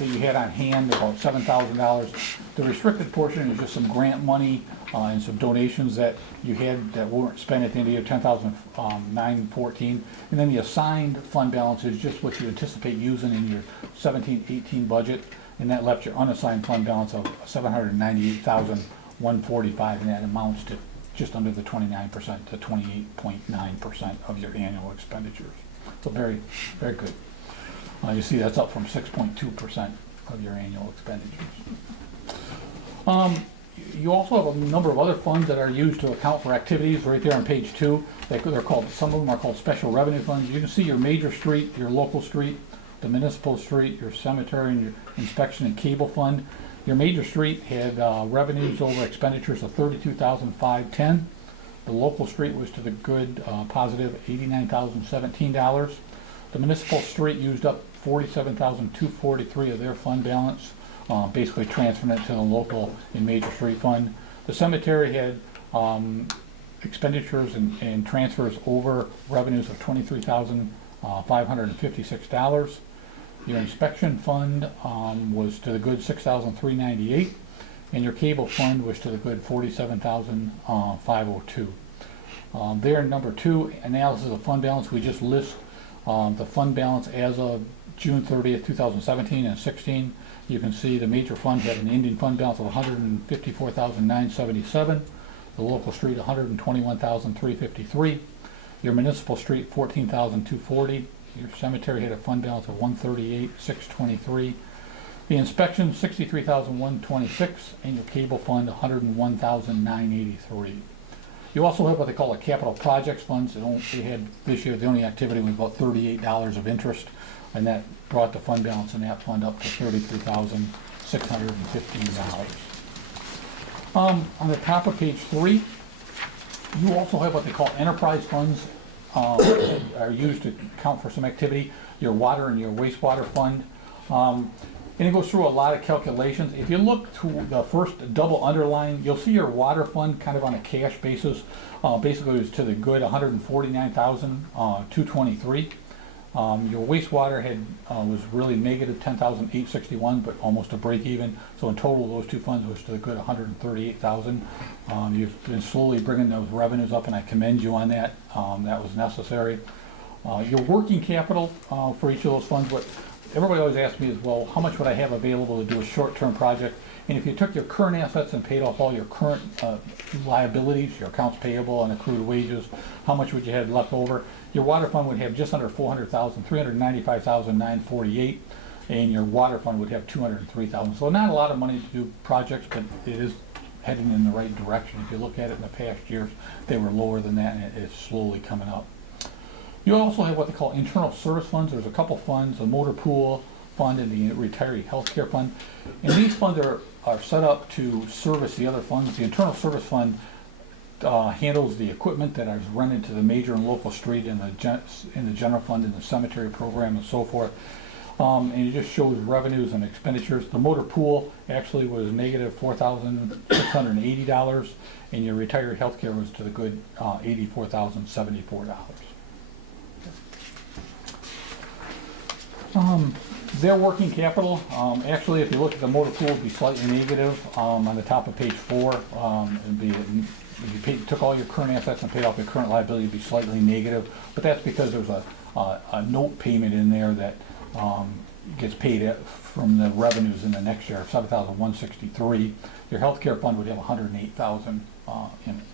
you had on hand, about $7,000. The restricted portion is just some grant money and some donations that you had that weren't spent at the end of the year, $10,914. And then the assigned fund balance is just what you anticipate using in your 17-18 budget, and that left your unassigned fund balance of $798,145, and that amounts to just under the 29% to 28.9% of your annual expenditures. So very, very good. You see that's up from 6.2% of your annual expenditures. You also have a number of other funds that are used to account for activities right there on page 2. They're called, some of them are called special revenue funds. You can see your major street, your local street, the municipal street, your cemetery, and your inspection and cable fund. Your major street had revenues over expenditures of $32,510. The local street was to the good, positive $89,017. The municipal street used up $47,243 of their fund balance, basically transferring it to the local and major street fund. The cemetery had expenditures and transfers over revenues of $23,556. Your inspection fund was to the good $6,398, and your cable fund was to the good $47,502. There, number 2, analysis of fund balance, we just list the fund balance as of June 30th, 2017 and 16. You can see the major fund had an ending fund balance of $154,977. The local street, $121,353. Your municipal street, $14,240. Your cemetery had a fund balance of $138,623. The inspection, $63,126, and your cable fund, $101,983. You also have what they call a capital projects funds. They had this year, the only activity was about $38 of interest, and that brought the fund balance in that fund up to $33,615. On the top of page 3, you also have what they call enterprise funds that are used to account for some activity. Your water and your wastewater fund. And it goes through a lot of calculations. If you look to the first double underline, you'll see your water fund kind of on a cash basis. Basically, it was to the good $149,223. Your wastewater was really negative $10,861, but almost a break even. So in total, those two funds was to the good $138,000. You've been slowly bringing those revenues up, and I commend you on that. That was necessary. Your working capital for each of those funds, what everybody always asks me is, well, how much would I have available to do a short-term project? And if you took your current assets and paid off all your current liabilities, your accounts payable and accrued wages, how much would you have left over? Your water fund would have just under $400,000, $395,948, and your water fund would have $203,000. So not a lot of money to do projects, but it is heading in the right direction. If you look at it in the past years, they were lower than that, and it's slowly coming up. You also have what they call internal service funds. There's a couple funds, a motor pool fund and the retiree healthcare fund. And these funds are set up to service the other funds. The internal service fund handles the equipment that is rented to the major and local street in the general fund, in the cemetery program, and so forth. And it just shows revenues and expenditures. The motor pool actually was negative $4,680, and your retiree healthcare was to the good $84,074. Their working capital, actually, if you look at the motor pool, it'd be slightly negative on the top of page 4. It'd be, if you took all your current assets and paid off your current liability, it'd be slightly negative. But that's because there's a note payment in there that gets paid from the revenues in the next year, $7,163. Your healthcare fund would have $108,000 in it.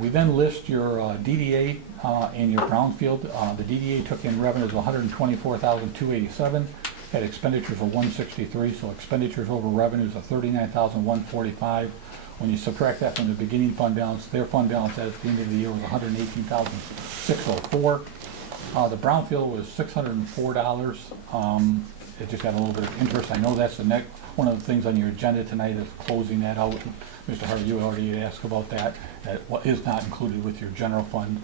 We then list your DDA and your brownfield. The DDA took in revenues of $124,287, had expenditures of $163, so expenditures over revenues of $39,145. When you subtract that from the beginning fund balance, their fund balance at the end of the year was $118,604. The brownfield was $604. It just had a little bit of interest. I know that's the one of the things on your agenda tonight is closing that out. Mr. Hart, you already asked about that. What is not included with your general fund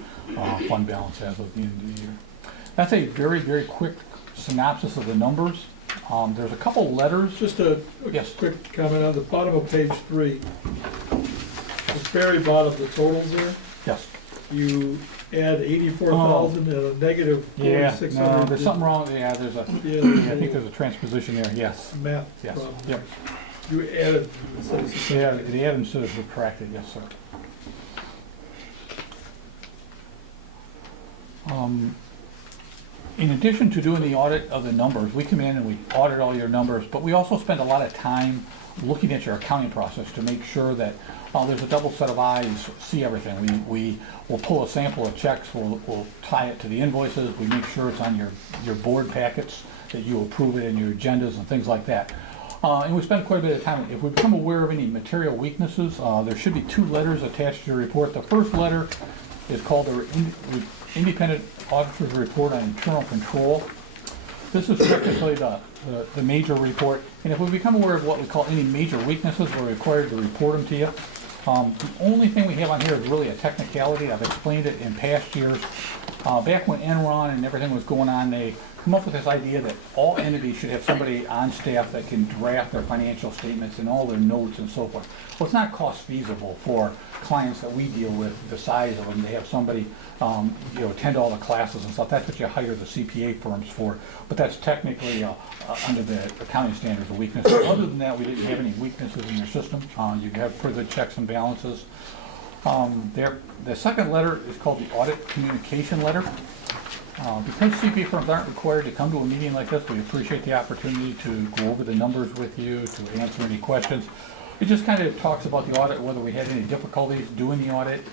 fund balance as of the end of the year. That's a very, very quick synopsis of the numbers. There's a couple letters. Just a Yes. quick comment on the bottom of page 3. The very bottom, the totals there, Yes. you add 84,000 and a negative Yeah, 4,600. no, there's something wrong. Yeah, there's a. Yeah, I think there's a transposition there. Yes. Math Yes. problem. Yep. You added, instead of Yeah, subtracted. the items should have subtracted. Yes, sir. In addition to doing the audit of the numbers, we come in and we audit all your numbers, but we also spend a lot of time looking at your accounting process to make sure that there's a double set of eyes, see everything. We will pull a sample of checks, we'll tie it to the invoices, we make sure it's on your board packets, that you approve it in your agendas and things like that. And we spend quite a bit of time. If we become aware of any material weaknesses, there should be 2 letters attached to your report. The first letter is called the Independent Auditor's Report on Internal Control. This is technically the major report, and if we become aware of what we call any major weaknesses, we're required to report them to you. The only thing we have on here is really a technicality. I've explained it in past years. Back when Enron and everything was going on, they come up with this idea that all entities should have somebody on staff that can draft their financial statements and all their notes and so forth. Well, it's not cost feasible for clients that we deal with, the size of them. They have somebody, attend all the classes and stuff. That's what you hire the CPA firms for. But that's technically under the accounting standards a weakness. Other than that, we didn't have any weaknesses in your system. You have pretty good checks and balances. The second letter is called the Audit Communication Letter. Because CPA firms aren't required to come to a meeting like this, we appreciate the opportunity to go over the numbers with you, to answer any questions. It just kind of talks about the audit, whether we had any difficulties doing the audit.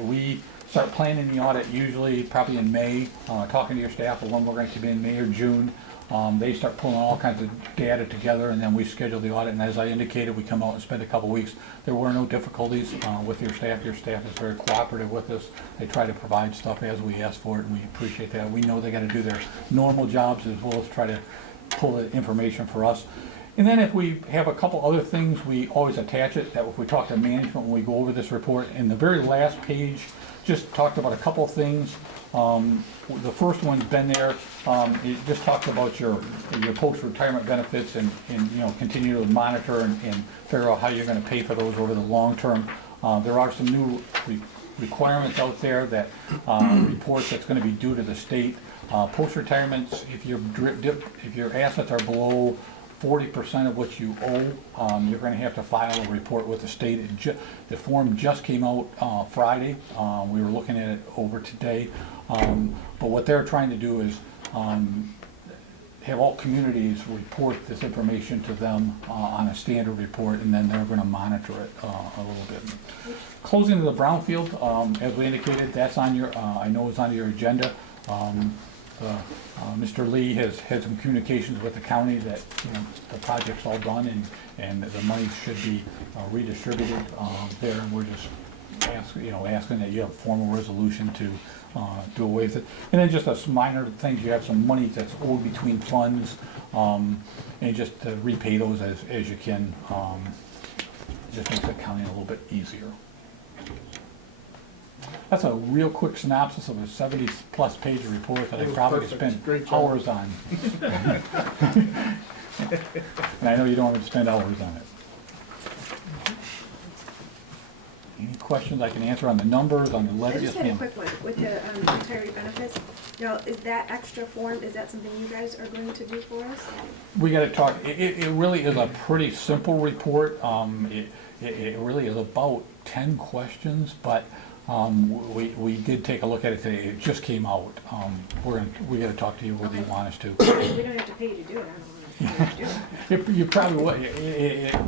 We start planning the audit usually probably in May, talking to your staff of when we're going to come in, May or June. They start pulling all kinds of data together, and then we schedule the audit. And as I indicated, we come out and spend a couple weeks. There were no difficulties with your staff. Your staff is very cooperative with us. They try to provide stuff as we ask for it, and we appreciate that. We know they got to do their normal jobs as well as try to pull the information for us. And then if we have a couple other things, we always attach it, that if we talk to management when we go over this report. In the very last page, just talked about a couple things. The first one's been there. It just talks about your post-retirement benefits and continue to monitor and figure out how you're going to pay for those over the long term. There are some new requirements out there that reports that's going to be due to the state. Post-retirements, if your assets are below 40% of what you owe, you're going to have to file a report with the state. The form just came out Friday. We were looking at it over today. But what they're trying to do is have all communities report this information to them on a standard report, and then they're going to monitor it a little bit. Closing of the brownfield, as we indicated, that's on your, I know it's on your agenda. Mr. Lee has had some communications with the county that, you know, the project's all done and the money should be redistributed there. And we're just asking that you have a formal resolution to do away with it. And then just a minor things, you have some money that's owed between funds, and just to repay those as you can. Just makes accounting a little bit easier. That's a real quick synopsis of a 70-plus page report that I It was probably could perfect. spend Great job. hours on. And I know you don't want to spend hours on it. Any questions I can answer on the numbers, on the I letter? just Yes, had a ma'am. quick one with the retiree benefits. Now, is that extra form, is that something you guys are going to do for us? We gotta talk, it really is a pretty simple report. It really is about 10 questions, but we did take a look at it today. It just came out. We gotta talk to you whether you want us to. We don't have to pay you to do it, I don't want to pay you to do it. You probably would,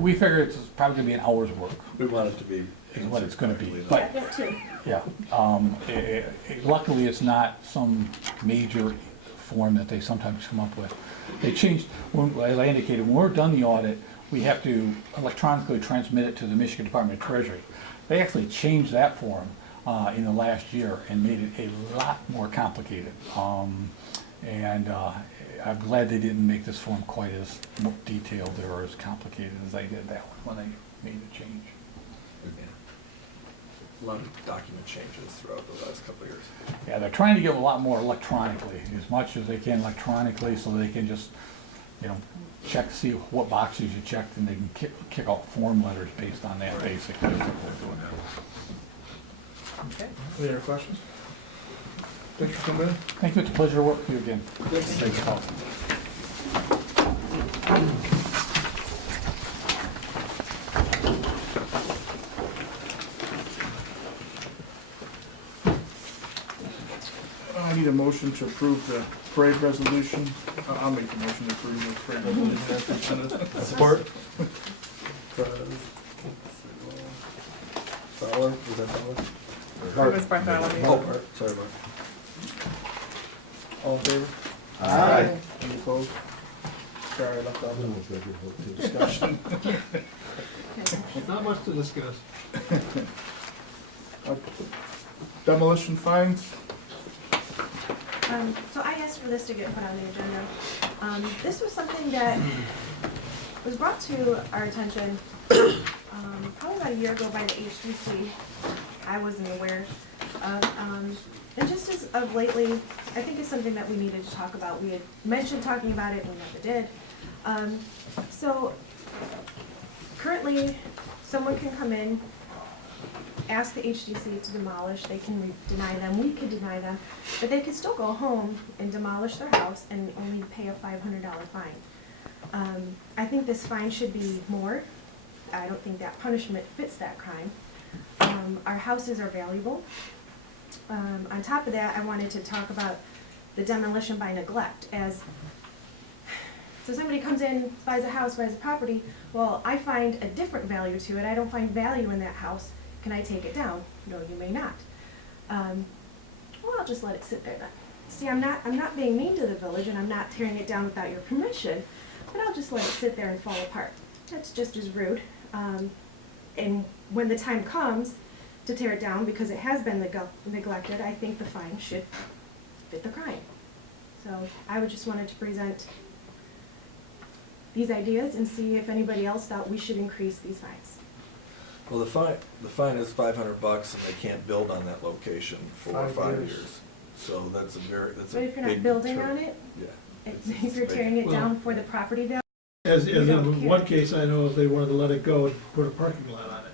we figure it's probably gonna be an hour's work, We want it to be. is what it's gonna be. answered But Yeah, that too. yeah, luckily it's not some major form that they sometimes come up with. They changed, as I indicated, when we're done the audit, we have to electronically transmit it to the Michigan Department of Treasury. They actually changed that form in the last year and made it a lot more complicated. I'm glad they didn't make this form quite as detailed or as complicated as they did that one when they made the change. A lot of document changes throughout the last couple of years. Yeah, they're trying to give a lot more electronically, as much as they can electronically, so they can just, check, see what boxes you checked, and they can kick out form letters based on that, basically. Okay. Any other questions? Thanks for coming in. Thank you, it's a pleasure to work with you again. Thanks, Paul. I need a motion to approve the parade resolution. I'll make the motion to approve the parade resolution as presented. Support? Fowler, was that Fowler? It was Bartholomew. Oh, Bart, sorry, Bart. All in favor? Aye. Any opposed? Sorry, I left out the discussion. Not much to discuss. Demolition fines. So I asked for this to get put on the agenda. This was something that was brought to our attention probably about a year ago by the HDC. I wasn't aware of. And just as of lately, I think it's something that we needed to talk about. We had mentioned talking about it, and we never did. So currently, someone can come in, ask the HDC to demolish, they can deny them, we could deny them, but they could still go home and demolish their house and only pay a $500 fine. I think this fine should be more. I don't think that punishment fits that crime. Our houses are valuable. On top of that, I wanted to talk about the demolition by neglect. So somebody comes in, buys a house, buys a property, well, I find a different value to it, I don't find value in that house. Can I take it down? No, you may not. Well, I'll just let it sit there then. See, I'm not being mean to the village, and I'm not tearing it down without your permission, but I'll just let it sit there and fall apart. That's just as rude. And when the time comes to tear it down, because it has been neglected, I think the fine should fit the crime. So I would just wanted to present these ideas and see if anybody else thought we should increase these fines. Well, the fine is $500, and they can't build on that location for 5 5 years. years. So that's a But if you're big not building deterrent. on it, Yeah. if you're tearing it down for the property value, As We don't in care. one case, I know they wanted to let it go and put a parking lot on it.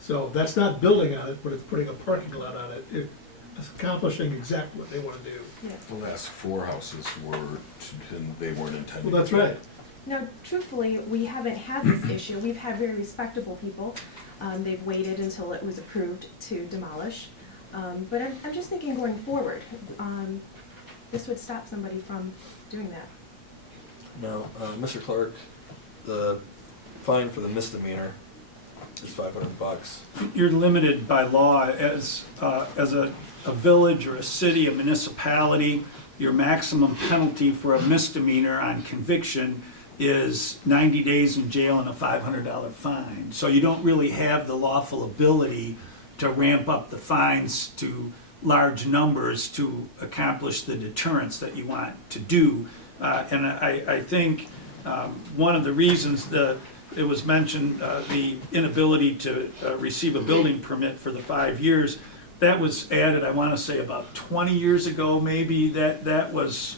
So that's not building on it, but it's putting a parking lot on it. It's accomplishing exactly what they want to do. yeah. The last 4 houses they weren't intended. Well, that's right. Now, truthfully, we haven't had this issue. We've had very respectable people. They've waited until it was approved to demolish. But I'm just thinking going forward, this would stop somebody from doing that. Now, Mr. Clark, the fine for the misdemeanor is $500. You're limited by law as a village or a city, a municipality. your maximum penalty for a misdemeanor on conviction is 90 days in jail and a $500 fine. So you don't really have the lawful ability to ramp up the fines to large numbers to accomplish the deterrence that you want to do. And I think one of the reasons that it was mentioned, the inability to receive a building permit for the 5 years, that was added, I want to say about 20 years ago, maybe. That was,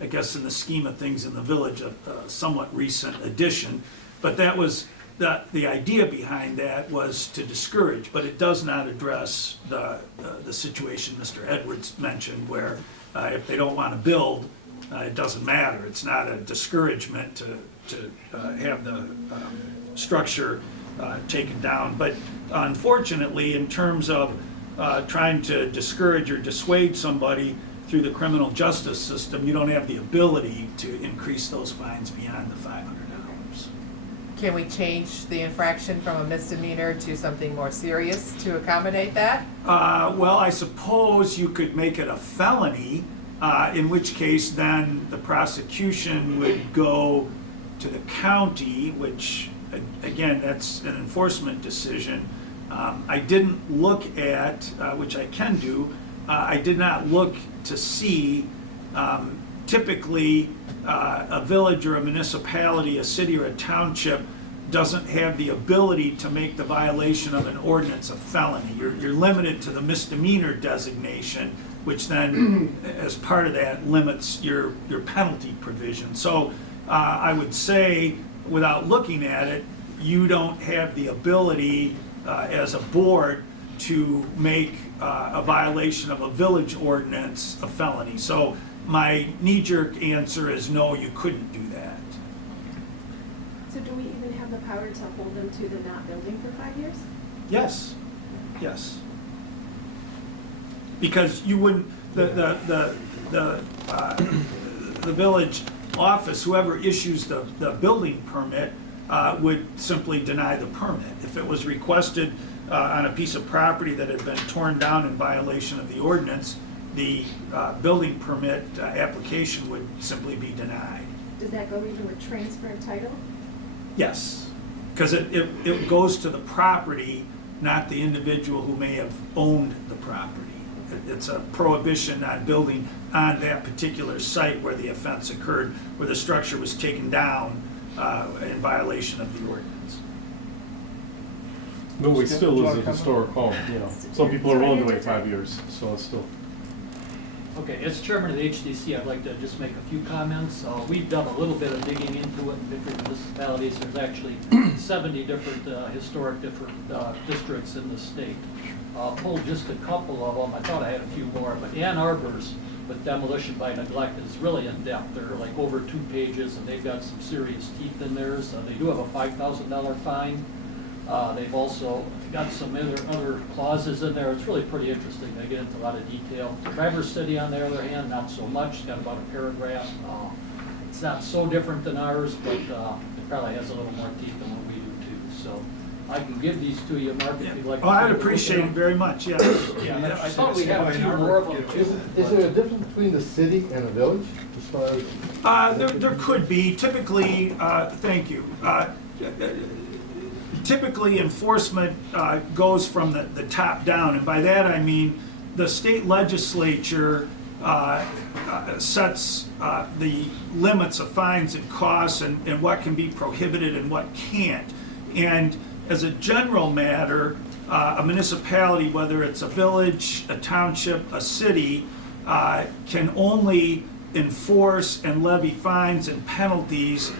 I guess in the scheme of things in the village, a somewhat recent addition. But that was, the idea behind that was to discourage, but it does not address the situation Mr. Edwards mentioned, where if they don't want to build, it doesn't matter. It's not a discouragement to have the structure taken down. But unfortunately, in terms of trying to discourage or dissuade somebody through the criminal justice system, you don't have the ability to increase those fines beyond the $500. Can we change the infraction from a misdemeanor to something more serious to accommodate that? Well, I suppose you could make it a felony, in which case then the prosecution would go to the county, which, again, that's an enforcement decision. I didn't look at, which I can do, I did not look to see, typically a village or a municipality, a city or a township doesn't have the ability to make the violation of an ordinance a felony. You're limited to the misdemeanor designation, which then, as part of that, limits your penalty provision. So I would say, without looking at it, you don't have the ability as a board to make a violation of a village ordinance a felony. So my knee-jerk answer is no, you couldn't do that. So do we even have the power to hold them to the not building for 5 years? Yes, yes. Because you wouldn't, the village office, whoever issues the building permit, would simply deny the permit. If it was requested on a piece of property that had been torn down in violation of the ordinance, the building permit application would simply be denied. Does that go even with transfer of title? Yes, because it goes to the property, not the individual who may have owned the property. It's a prohibition on building on that particular site where the offense occurred, where the structure was taken down in violation of the ordinance. But we still lose a historic home, you know. Some people are willing to wait 5 years, so it's still. Okay, as chairman of the HDC, I'd like to just make a few comments. We've done a little bit of digging into it in different municipalities. There's actually 70 different historic districts in the state. Pulled just a couple of them. I thought I had a few more, but Ann Arbor's with demolition by neglect is really in depth. They're like over 2 pages, and they've got some serious teeth in theirs. They do have a $5,000 fine. They've also got some other clauses in there. It's really pretty interesting. They get into a lot of detail. Traverse City, on the other hand, not so much. It's got about a paragraph. It's not so different than ours, but it probably has a little more teeth than what we do too. So I can give these to you, Mark, if you'd like. Oh, I'd appreciate it very much, yes. Yeah, I thought we had a few more of them too. Is there a difference between the city and a village as far as? There could be. Typically, thank you. Typically, enforcement goes from the top down, and by that I mean the state legislature sets the limits of fines and costs and what can be prohibited and what can't. And as a general matter, a municipality, whether it's a village, a township, a city, can only enforce and levy fines and penalties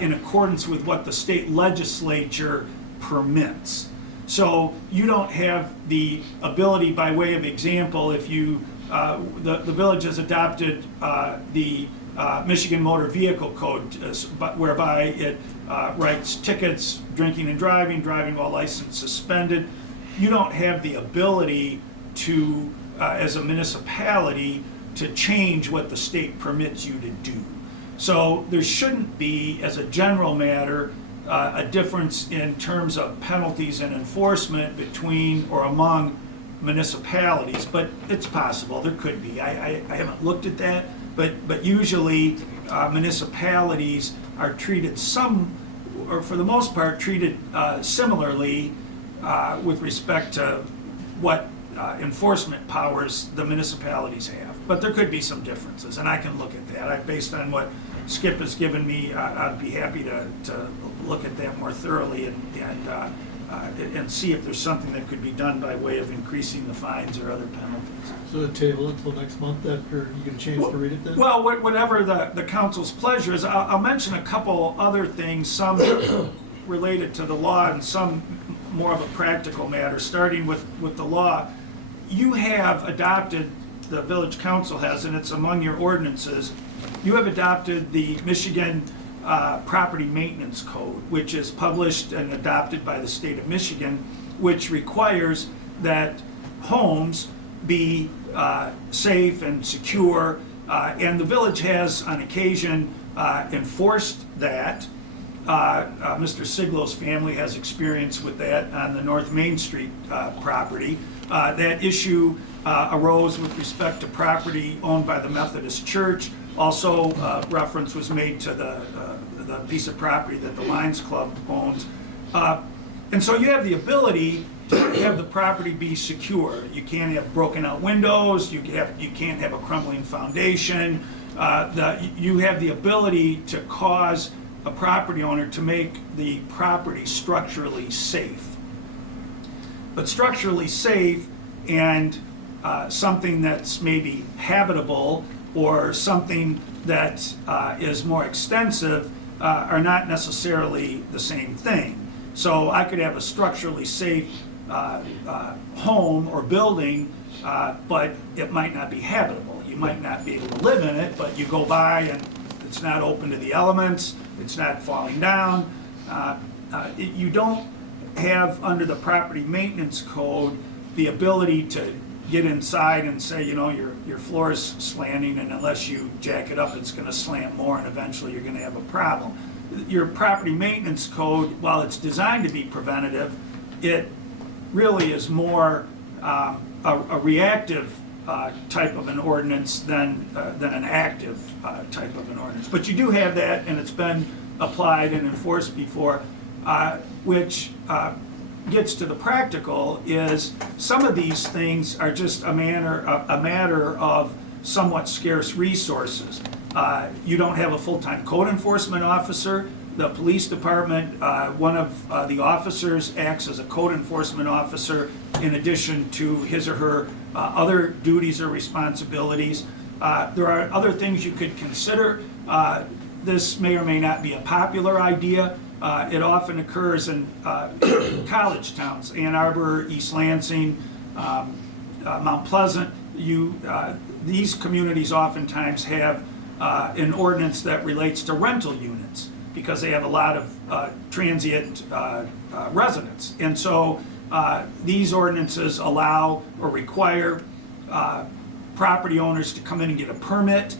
in accordance with what the state legislature permits. So you don't have the ability, by way of example, if you, the village has adopted the Michigan Motor Vehicle Code, whereby it writes tickets, drinking and driving, driving while license suspended. You don't have the ability to, as a municipality, to change what the state permits you to do. So there shouldn't be, as a general matter, a difference in terms of penalties and enforcement between or among municipalities, but it's possible, there could be. I haven't looked at that, but usually municipalities are treated or for the most part, treated similarly with respect to what enforcement powers the municipalities have. But there could be some differences, and I can look at that. Based on what Skip has given me, I'd be happy to look at that more thoroughly and see if there's something that could be done by way of increasing the fines or other penalties. So the table until next month after you get a chance to read it then? Well, whatever the council's pleasure is. I'll mention a couple other things, some related to the law and some more of a practical matter, starting with the law. You have adopted, the village council has, and it's among your ordinances, you have adopted the Michigan Property Maintenance Code, which is published and adopted by the state of Michigan, which requires that homes be safe and secure, and the village has on occasion enforced that. Mr. Siglow's family has experience with that on the North Main Street property. That issue arose with respect to property owned by the Methodist Church. Also, reference was made to the piece of property that the Lions Club owns. And so you have the ability to have the property be secure. You can't have broken out windows, you can't have a crumbling foundation. You have the ability to cause a property owner to make the property structurally safe. But structurally safe and something that's maybe habitable or something that is more extensive are not necessarily the same thing. So I could have a structurally safe home or building, but it might not be habitable. You might not be able to live in it, but you go by and it's not open to the elements, it's not falling down. You don't have, under the property maintenance code, the ability to get inside and say, you know, your floor is slanting, and unless you jack it up, it's going to slant more, and eventually you're going to have a problem. Your property maintenance code, while it's designed to be preventative, it really is more a reactive type of an ordinance than an active type of an ordinance. But you do have that, and it's been applied and enforced before, which gets to the practical is some of these things are just a matter of somewhat scarce resources. You don't have a full-time code enforcement officer. The police department, one of the officers acts as a code enforcement officer in addition to his or her other duties or responsibilities. There are other things you could consider. This may or may not be a popular idea. It often occurs in college towns, Ann Arbor, East Lansing, Mount Pleasant. These communities oftentimes have an ordinance that relates to rental units because they have a lot of transient residents. And so these ordinances allow or require property owners to come in and get a permit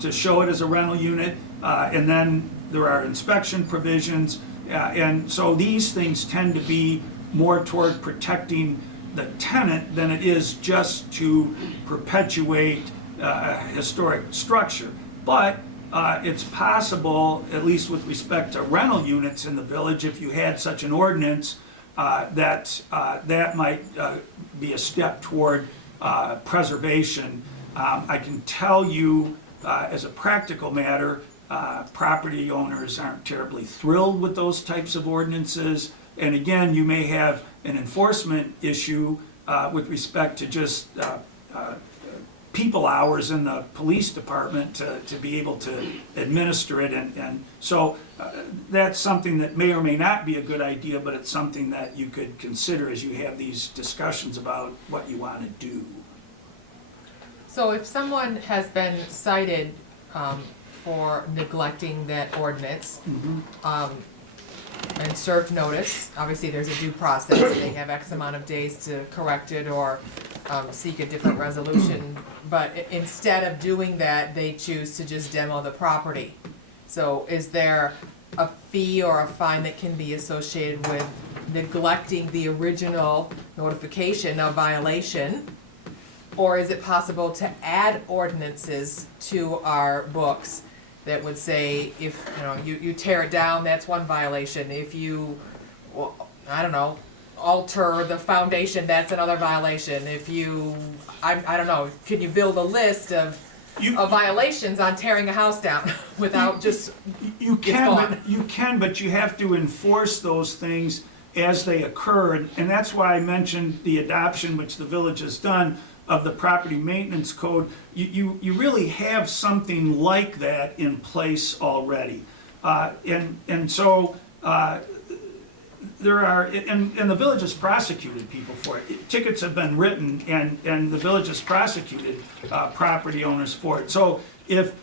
to show it as a rental unit, and then there are inspection provisions, and so these things tend to be more toward protecting the tenant than it is just to perpetuate a historic structure. But it's possible, at least with respect to rental units in the village, if you had such an ordinance, that might be a step toward preservation. I can tell you, as a practical matter, property owners aren't terribly thrilled with those types of ordinances. And again, you may have an enforcement issue with respect to just people hours in the police department to be able to administer it. And so that's something that may or may not be a good idea, but it's something that you could consider as you have these discussions about what you want to do. So if someone has been cited for neglecting that ordinance, and served notice, obviously there's a due process, they have X amount of days to correct it or seek a different resolution, but instead of doing that, they choose to just demo the property. So is there a fee or a fine that can be associated with neglecting the original notification of violation? Or is it possible to add ordinances to our books that would say, if, you tear it down, that's one violation. If you, well, I don't know, alter the foundation, that's another violation. If you, I don't know, can you build a list of violations on tearing a house down without just, You it's gone? can, but you have to enforce those things as they occur, and that's why I mentioned the adoption, which the village has done, of the property maintenance code. You really have something like that in place already. And so there are, and the village has prosecuted people for it. Tickets have been written, and the village has prosecuted property owners for it. So if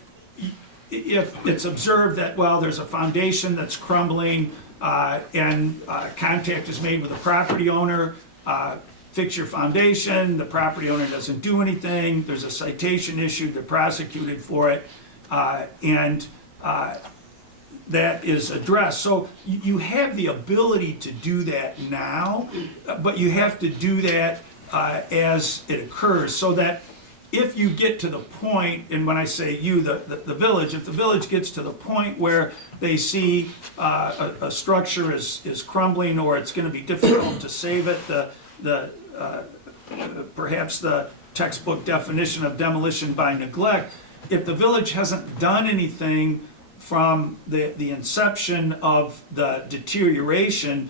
it's observed that, well, there's a foundation that's crumbling, and contact is made with the property owner, fix your foundation, the property owner doesn't do anything, there's a citation issued, they're prosecuted for it, and that is addressed. So you have the ability to do that now, but you have to do that as it occurs, so that if you get to the point, and when I say you, the village, if the village gets to the point where they see a structure is crumbling, or it's going to be difficult to save it, perhaps the textbook definition of demolition by neglect, if the village hasn't done anything from the inception of the deterioration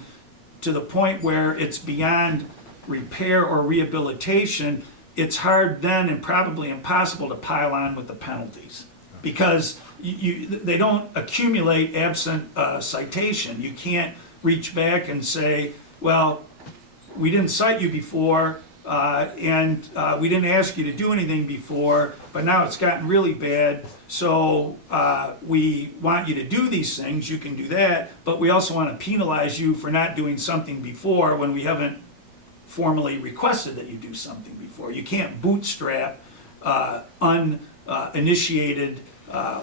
to the point where it's beyond repair or rehabilitation, it's hard then and probably impossible to pile on with the penalties, because they don't accumulate absent citation. You can't reach back and say, well, we didn't cite you before, and we didn't ask you to do anything before, but now it's gotten really bad, so we want you to do these things. You can do that, but we also want to penalize you for not doing something before when we haven't formally requested that you do something before. You can't bootstrap uninitiated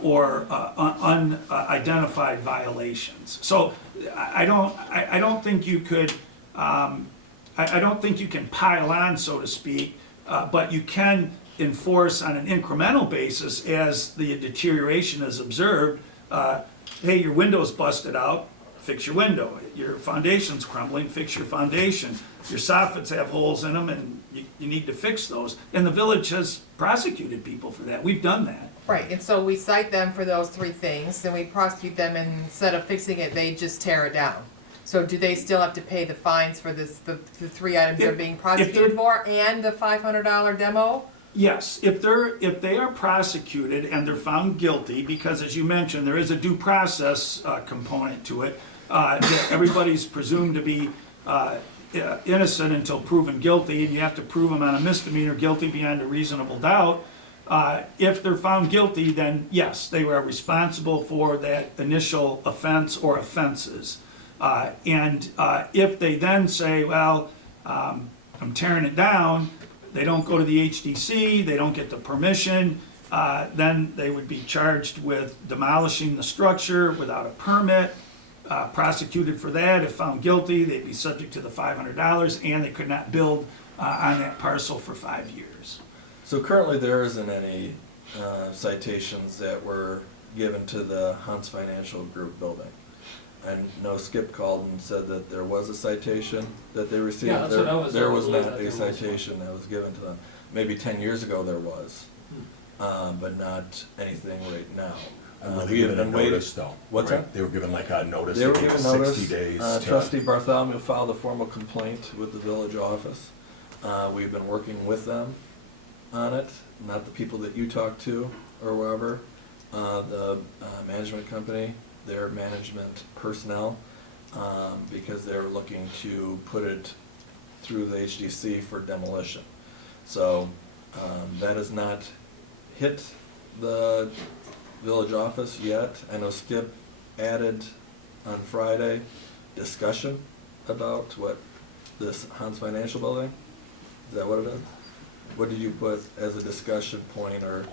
or unidentified violations. So I don't think you could. I don't think you can pile on, so to speak, but you can enforce on an incremental basis as the deterioration is observed. Hey, your window's busted out, fix your window. Your foundation's crumbling, fix your foundation. Your soffits have holes in them, and you need to fix those. And the village has prosecuted people for that. We've done that. Right, and so we cite them for those three things, then we prosecute them, and instead of fixing it, they just tear it down. So do they still have to pay the fines for the three items they're being prosecuted for, and the $500 demo? Yes, if they are prosecuted and they're found guilty, because as you mentioned, there is a due process component to it. Everybody's presumed to be innocent until proven guilty, and you have to prove them on a misdemeanor guilty beyond a reasonable doubt. If they're found guilty, then yes, they were responsible for that initial offense or offenses. And if they then say, well, I'm tearing it down, they don't go to the HDC, they don't get the permission, then they would be charged with demolishing the structure without a permit, prosecuted for that. If found guilty, they'd be subject to the $500, and they could not build on that parcel for 5 years. So currently there isn't any citations that were given to the Hunts Financial Group building. I know Skip called and said that there was a citation that they received. Yeah, that's what I was There was told, not that a there was citation that was given to them. Maybe 10 years ago there was, but not anything right now. Were they We have given a been waiting. notice though? What's right? that? They were given like a notice, They were gave given 60 notice. days to... Trustee Bartholomew filed a formal complaint with the village office. We've been working with them on it, not the people that you talked to or wherever. The management company, their management personnel, because they're looking to put it through the HDC for demolition. So that has not hit the village office yet. I know Skip added on Friday discussion about what this Hans Financial building, is that what it is? What did you put as a discussion point or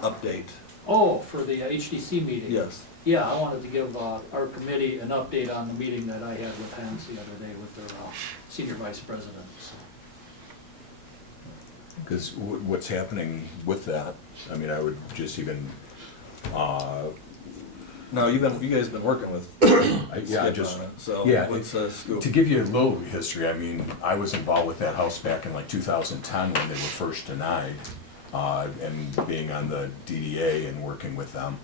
update Oh, for the HDC meeting? Yes. Yeah, I wanted to give our committee an update on the meeting that I had with Hans the other day with their senior vice president. So. Because what's happening with that, I mean, I would just even, No, you guys been working with yeah, I Skip just, on it, so yeah, what's scoop? to give you a little history, I mean, I was involved with that house back in like 2010 when they were first denied, and being on the DDA and working with them.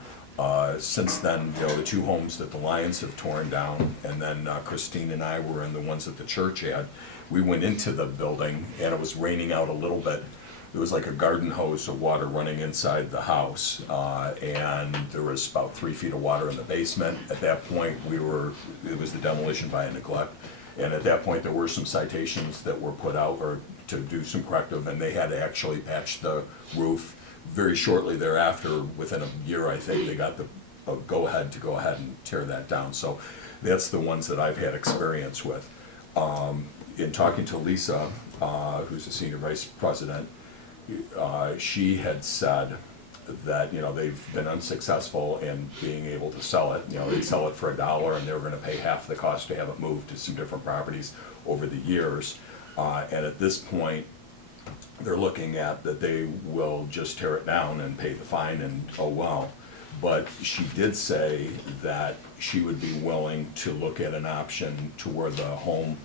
Since then, you know, the two homes that the Lions have torn down, and then Christine and I were in the ones that the church had. We went into the building, and it was raining out a little bit. There was like a garden hose of water running inside the house, and there was about 3 feet of water in the basement. At that point, it was the demolition by neglect, and at that point, there were some citations that were put out or to do some corrective, and they had to actually patch the roof. Very shortly thereafter, within a year, I think, they got the go-ahead to go ahead and tear that down. So that's the ones that I've had experience with. In talking to Lisa, who's the senior vice president, she had said that, you know, they've been unsuccessful in being able to sell it. You know, they'd sell it for $1 and they were gonna pay half the cost to have it moved to some different properties over the years. And at this point, they're looking at that they will just tear it down and pay the fine and, oh well. But she did say that she would be willing to look at an option to where the home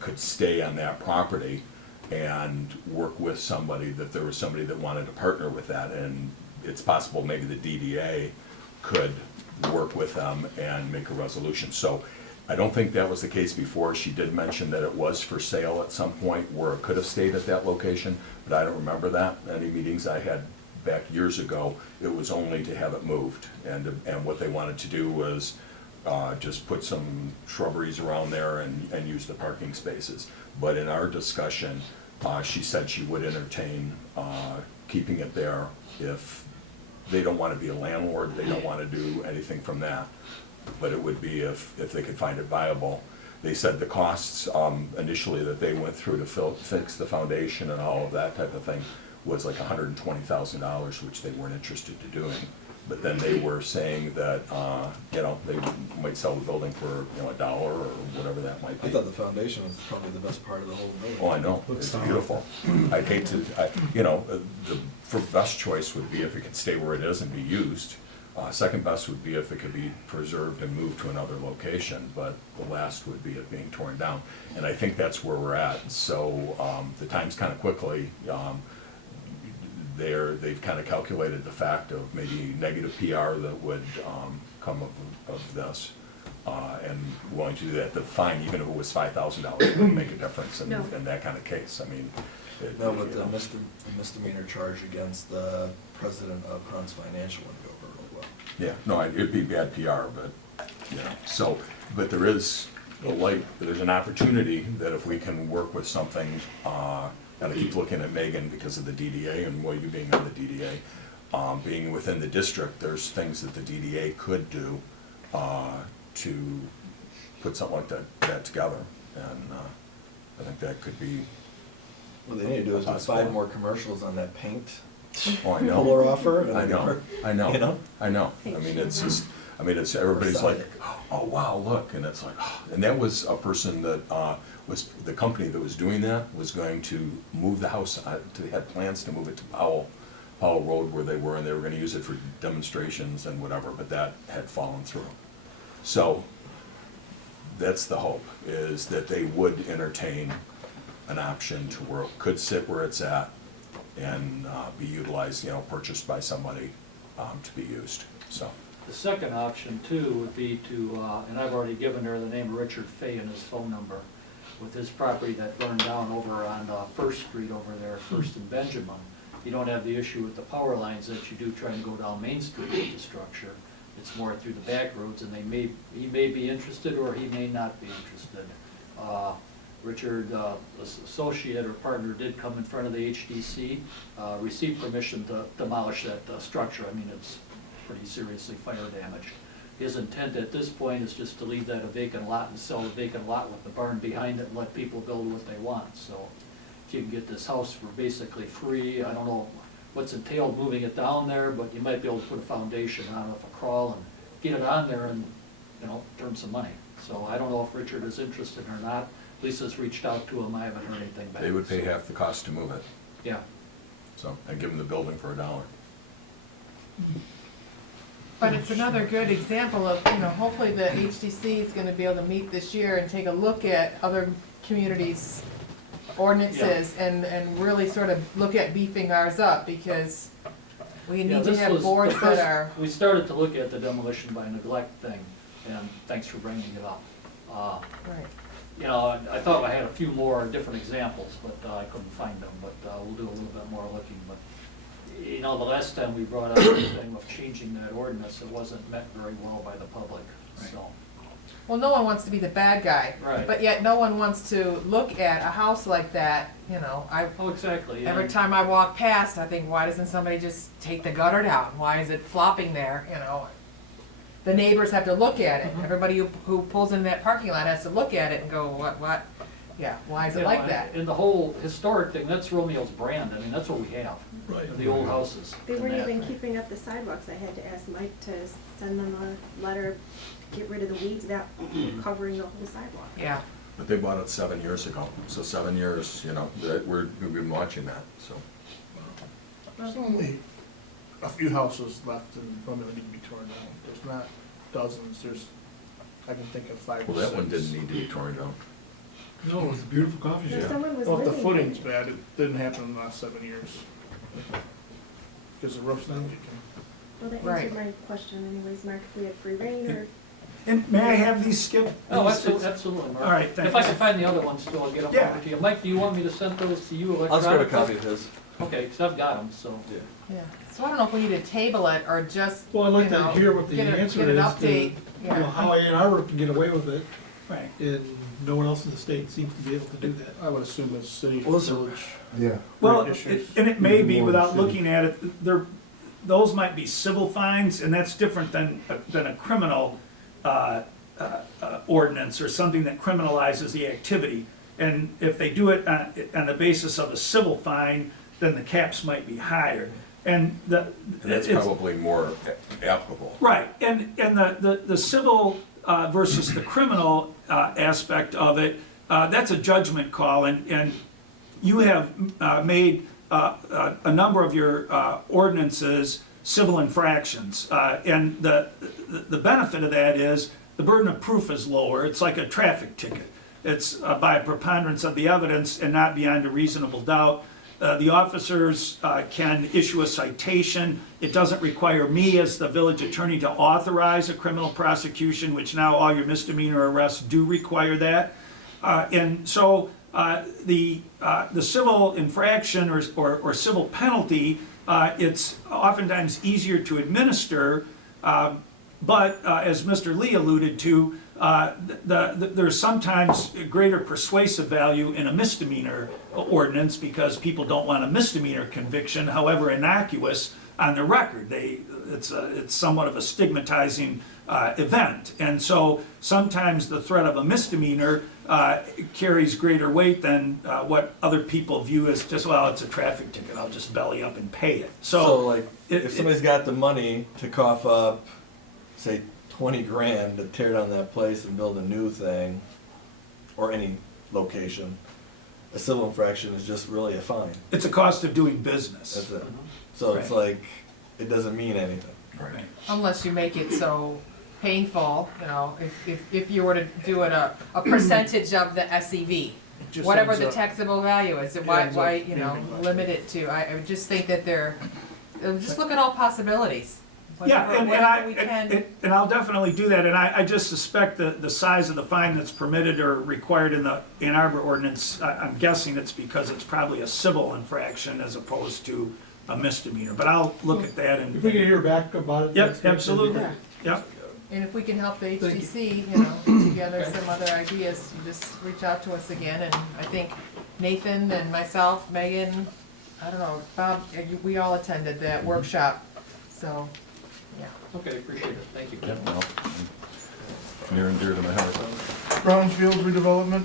could stay on that property and work with somebody, that there was somebody that wanted to partner with that, and it's possible maybe the DDA could work with them and make a resolution. So I don't think that was the case before. She did mention that it was for sale at some point where it could have stayed at that location, but I don't remember that. Any meetings I had back years ago, it was only to have it moved, and what they wanted to do was just put some shrubberies around there and use the parking spaces. But in our discussion, she said she would entertain keeping it there if they don't want to be a landlord, they don't want to do anything from that. But it would be if they could find it viable. They said the costs initially that they went through to fix the foundation and all of that type of thing was like $120,000, which they weren't interested to doing. But then they were saying that, you know, they might sell the building for, you know, $1 or whatever that might be. I thought the foundation was probably the best part of the whole building. Oh, I know, it's beautiful. I'd hate to, you know, the best choice would be if it could stay where it is and be used. Second best would be if it could be preserved and moved to another location, but the last would be it being torn down. And I think that's where we're at. So the time's kind of quickly, they've kind of calculated the fact of maybe negative PR that would come of this, and willing to do that. The fine, even if it was $5,000, wouldn't make a difference in that kind of case. I mean, No, but the misdemeanor charge against the president of Hans Financial would go over real well. yeah, no, it'd be bad PR, but, you know, so, but there is a light, there's an opportunity that if we can work with something, and I keep looking at Megan because of the DDA and you being on the DDA, being within the district, there's things that the DDA could do to put something like that together, and I think that could be. What they need to do is put 5 more commercials on that paint Oh, I know. puller offer. And I know, I know, You know? I know. I mean, it's just, I mean, it's, everybody's like, oh, wow, look, and it's like, oh. And that was a person that, was, the company that was doing that was going to move the house, they had plans to move it to Powell Road where they were, and they were gonna use it for demonstrations and whatever, but that had fallen through. So, that's the hope, is that they would entertain an option to where it could sit where it's at and be utilized, you know, purchased by somebody to be used, so. The second option too would be to, and I've already given her the name of Richard Fay and his phone number, with his property that burned down over on First Street over there, First and Benjamin. You don't have the issue with the power lines that you do trying to go down Main Street with the structure. It's more through the back roads, and he may be interested or he may not be interested. Richard, associate or partner, did come in front of the HDC, received permission to demolish that structure. I mean, it's pretty seriously fire damaged. His intent at this point is just to leave that a vacant lot and sell the vacant lot with the barn behind it and let people build what they want. So if you can get this house for basically free, I don't know what's entailed moving it down there, but you might be able to put a foundation on it, a crawl, and get it on there and, turn some money. So I don't know if Richard is interested or not. Lisa's reached out to him, I haven't heard anything back. They would pay half the cost to move it, Yeah. so, and give them the building for $1. But it's another good example of, hopefully the HDC is gonna be able to meet this year and take a look at other communities' ordinances and really sort of look at beefing ours up, because we Yeah, need to this have was boards the that first- are, We started to look at the demolition by neglect thing, and thanks for bringing it up. right. I thought I had a few more different examples, but I couldn't find them, but we'll do a little bit more looking. But, the last time we brought up the thing of changing that ordinance, it wasn't met very well by the public, so. Well, no one wants to be the bad guy. Right. But yet no one wants to look at a house like that, Oh, exactly. yeah. every time I walk past, I think, why doesn't somebody just take the gutter down? Why is it flopping there, The neighbors have to look at it. Mhm. Everybody who pulls in that parking lot has to look at it and go, what? Yeah, why is it like that? And the whole historic thing, that's Romeo's brand, I mean, that's what we have, Right. the old houses. They and weren't that even thing. keeping up the sidewalks. I had to ask Mike to send them a letter, get rid of the weeds without covering the whole sidewalk. Yeah. But they bought it 7 years ago, so 7 years, we've been watching that, so. There's only a few houses left in Romeo that need to be torn down. There's not dozens, I can think of 5 or 6. Well, that one didn't need to be torn down. No, it was a beautiful coffee No, shop. someone was Well, if the living footing's there. bad, it didn't happen in the last 7 years. Because the roof's not leaking. Well, that Right. answered my question anyways, Mark, if we had free reign or. And may I have these, Skip? Oh, These- absolutely, Mark. All right, thank If I you. can find the other ones too, I'll get them Yeah. over to you. Mike, do you want me to send those to you I'll just grab a electronically? copy of his. Okay, because I've got them, so. Yeah. So I don't know if we need to table it or just, Well, I'd like to hear what the get answer an is update. to, how A&R can get away with it, Right. and no one else in the state seems to be able to do that. I would assume it's city, Well, so- village. Yeah. Well, issues. and it may be, More without city. looking at it, those might be civil fines, and that's different than a criminal ordinance or something that criminalizes the activity. And if they do it on the basis of a civil fine, then the caps might be higher. And And that's it's- probably more applicable. Right, and the civil versus the criminal aspect of it, that's a judgment call, and you have made a number of your ordinances civil infractions. And the benefit of that is the burden of proof is lower. It's like a traffic ticket. It's by a preponderance of the evidence and not beyond a reasonable doubt. The officers can issue a citation. It doesn't require me as the village attorney to authorize a criminal prosecution, which now all your misdemeanor arrests do require that. And so the civil infraction or civil penalty, it's oftentimes easier to administer, but as Mr. Lee alluded to, there's sometimes greater persuasive value in a misdemeanor ordinance because people don't want a misdemeanor conviction, however innocuous, on their record. It's somewhat of a stigmatizing event. And so sometimes the threat of a misdemeanor carries greater weight than what other people view as just, well, it's a traffic ticket, I'll just belly up and pay it. So like, it- if somebody's got the money to cough up, say, 20 grand to tear down that place and build a new thing, or any location, a civil infraction is just really a fine. It's a cost of doing business. That's it. So it's Right. like, it doesn't mean anything. Right. Unless you make it so painful, if you were to do it a percentage of the SEV, Just whatever ends the up- taxable value is, it why, ends up being limit it to, I would just think that just look at all possibilities. Yeah, Whatever we can. and I'll definitely do that, and I just suspect that the size of the fine that's permitted or required in the Ann Arbor ordinance, I'm guessing it's because it's probably a civil infraction as opposed to a misdemeanor, but I'll look at that and. If we can hear back about it. Yep, next week, that'd be absolutely, great. yep. And if we can help the Thank you. HDC, put together some other ideas, you just reach out to us again, and I think Nathan and myself, Megan, I don't know, Bob, we all attended that workshop, so, yeah. Okay, appreciate it, thank you. Yeah, well, near and dear to my heart. Brownfield redevelopment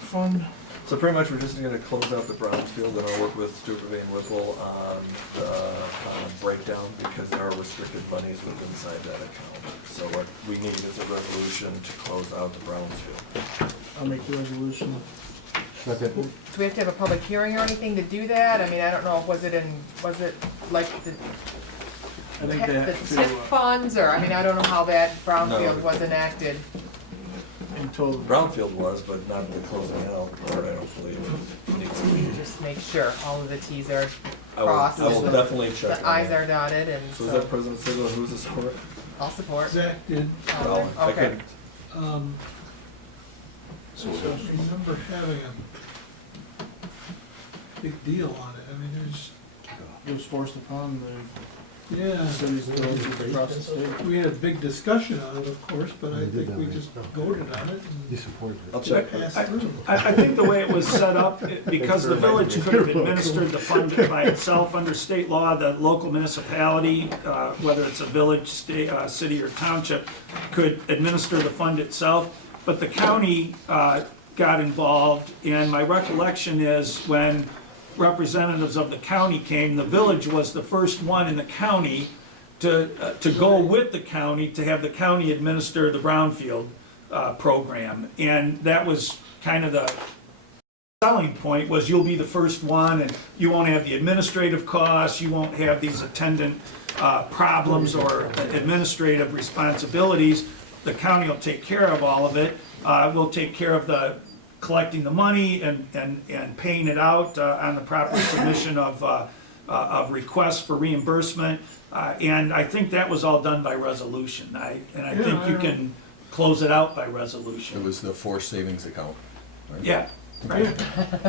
fund. So pretty much we're just gonna close out the brownfield and I'll work with Stuart Van Whipple on the breakdown because there are restricted monies within inside that account. So what we need is a resolution to close out the brownfield. I'll make the resolution. Second. Do we have to have a public hearing or anything to do that? I mean, I don't know, was it like the I think they the have TIF to, funds, or, I mean, I don't know how that brownfield No. was enacted. until, Brownfield was, but not the closing out part, I don't believe. Needs to be, just make sure all of the T's are I will crossed. definitely check. The on I's that. are dotted, and So is so, that President Sigel, who's the support? I'll support. Zach did, No, I Okay. couldn't. So I remember having a big deal on it. I mean, it was forced upon yeah, the cities and villages across the state. we had a big discussion on it, of course, but I We did think that, we right? just voted on it You and supported I'll it. check. passed I, through. I think the way it was set up, because the village could have administered the fund by itself under state law, the local municipality, whether it's a village, state, city or township, could administer the fund itself, but the county, got involved, and my recollection is when representatives of the county came, the village was the first one in the county to go with the county, to have the county administer the brownfield program. And that was kind of the selling point, was you'll be the first one, and you won't have the administrative costs, you won't have these attendant problems or administrative responsibilities. The county will take care of all of it. We'll take care of the collecting the money and paying it out on the proper submission of requests for reimbursement. And I think that was all done by resolution. I think you can close it out by It resolution. was the forced savings account. right? Yeah,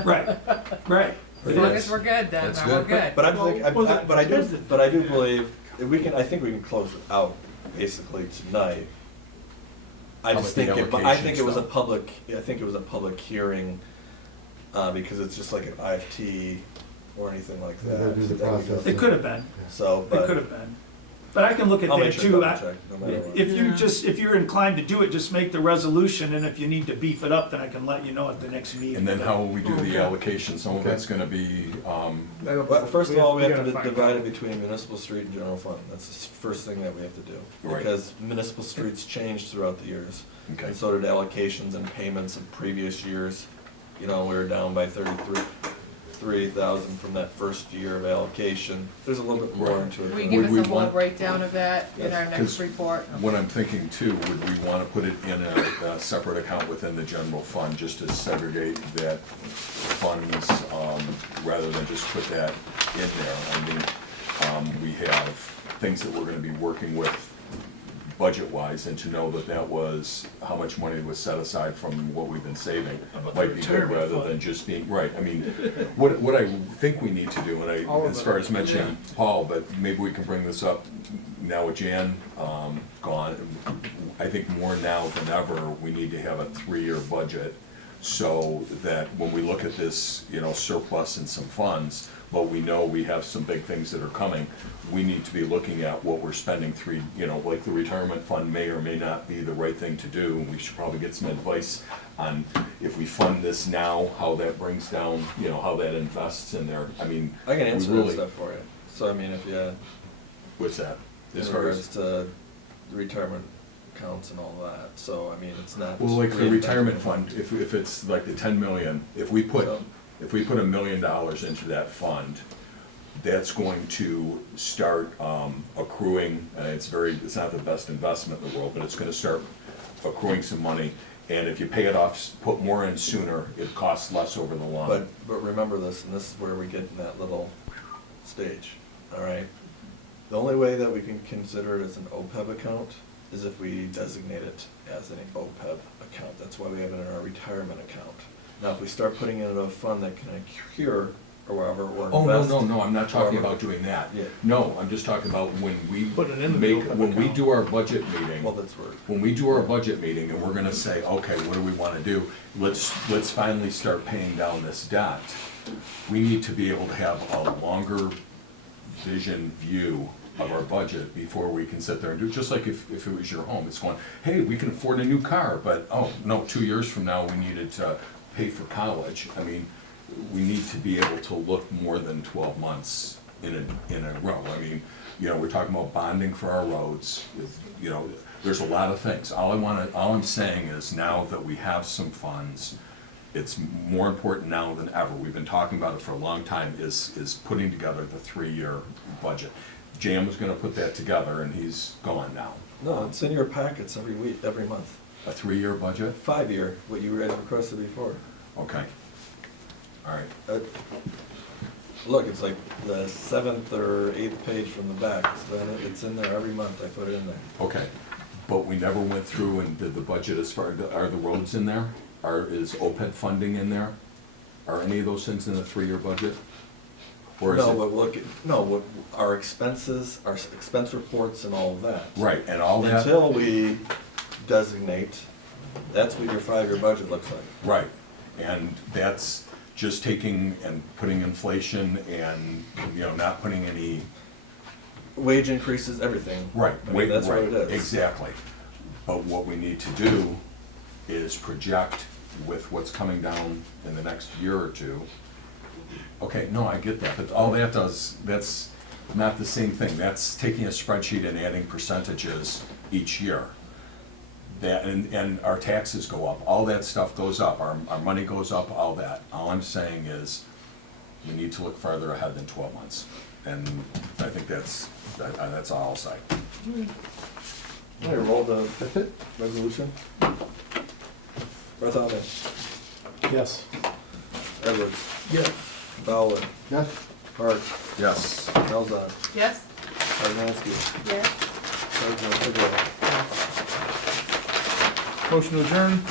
right, right. As long as we're good, then That's we're good. good. But I do Well, believe, I think we can close it out basically tonight. I How just about think, the I think it was a allocations, public hearing, because it's just like an IFT or anything like Yeah, that. there's a that we process. go It could have been, So, it but could have been. But I can look at I'll that make sure too. double I- check, no matter what. If you're inclined to do it, just make the resolution, and if you need to beef it up, then I can let you know at the next meeting. And then how will we do the allocation? Some of Okay. it's gonna be, But first of all, we have gotta to find divide out. it between municipal street and general fund. That's the first thing that we have to do. Right. Because municipal streets changed throughout the years. okay. And so did allocations and payments of previous years. You know, we were down by 33,000 from that first year of allocation. There's a little bit more into it. Will you than- give Would us a we whole want- breakdown of that in our next 'Cause report? What I'm thinking too, would we wanna put it in a separate account within the general fund, just to segregate that funds, rather than just put that in there? I mean, we have things that we're gonna be working with budget-wise, and to know that that was, how much money was set aside from what we've been saving, might be good rather than just being, right, I mean, what I think we need to do, and All I, of as it. far as mentioning Paul, but maybe we can bring this up now with Jan, gone, I think more now than ever, we need to have a 3-year budget, so that when we look at this, surplus and some funds, but we know we have some big things that are coming, we need to be looking at what we're spending like the retirement fund may or may not be the right thing to do. We should probably get some advice on if we fund this now, how that brings down, how that invests in there. I mean, I can we answer that really- stuff for you. So I mean, if you, What's that? in As far regards as, to the retirement accounts and all that, so I mean, it's not. well, like the reinvesting. retirement fund, if it's like the 10 million, if we put So- $1 million into that fund, that's going to start accruing, and it's not the best investment in the world, but it's gonna start accruing some money. And if you pay it off, put more in sooner, it costs less over the long. But remember this, and this is where we get in that little stage, all right? The only way that we can consider it as an OPEB account is if we designate it as an OPEB account. That's why we have it in our retirement account. Now, if we start putting it in a fund that can accrue or wherever, or Oh, invest. no, I'm not talking however- about doing that. Yeah. No, I'm just talking about when we Put it in the make, build-up when we account. do our budget meeting. Well, that's where. When we do our budget meeting and we're gonna say, okay, what do we wanna do? Let's finally start paying down this debt. We need to be able to have a longer vision view of our budget before we can sit there and do, just like if it was your home, it's going, hey, we can afford a new car, but, oh, no, 2 years from now, we needed to pay for college, I mean, we need to be able to look more than 12 months in a row. I mean, you know, we're talking about bonding for our roads, you know, there's a lot of things. All I'm saying is now that we have some funds, it's more important now than ever. We've been talking about it for a long time, is putting together the 3-year budget. Jan was gonna put that together and he's gone now. No, it's in your packets every week, every month. A 3-year budget? 5-year, what you guys requested before. Okay. All right. Look, it's like the 7th or 8th page from the back, so then it's in there every month, I put it in there. Okay, but we never went through and did the budget as far, are the roads in there? Is OPEB funding in there? Are any of those things in the 3-year budget? Or is No, it? but look, no, what, our expenses, our expense reports and all of that. Right, and all that? Until we designate, that's what your 5-year budget looks like. Right, and that's just taking and putting inflation and, you know, not putting any. Wage increases, everything. Right, I mean, that's what it is. Exactly. But what we need to do is project with what's coming down in the next year or two. Okay, no, I get that, but all that does, that's not the same thing. That's taking a spreadsheet and adding percentages each year. That, and our taxes go up, all that stuff goes up, our money goes up, all that. All I'm saying is, we need to look farther ahead than 12 months. And I think that's all I'll say. Hey, roll the That's it? resolution. Bartholomew. Yes. Edwards. Yeah. Bowler. Yes? Hart. Yes. Melzon. Yes? Hardinsky. Yes. Sergeant Figueroa. Motion to adjourn.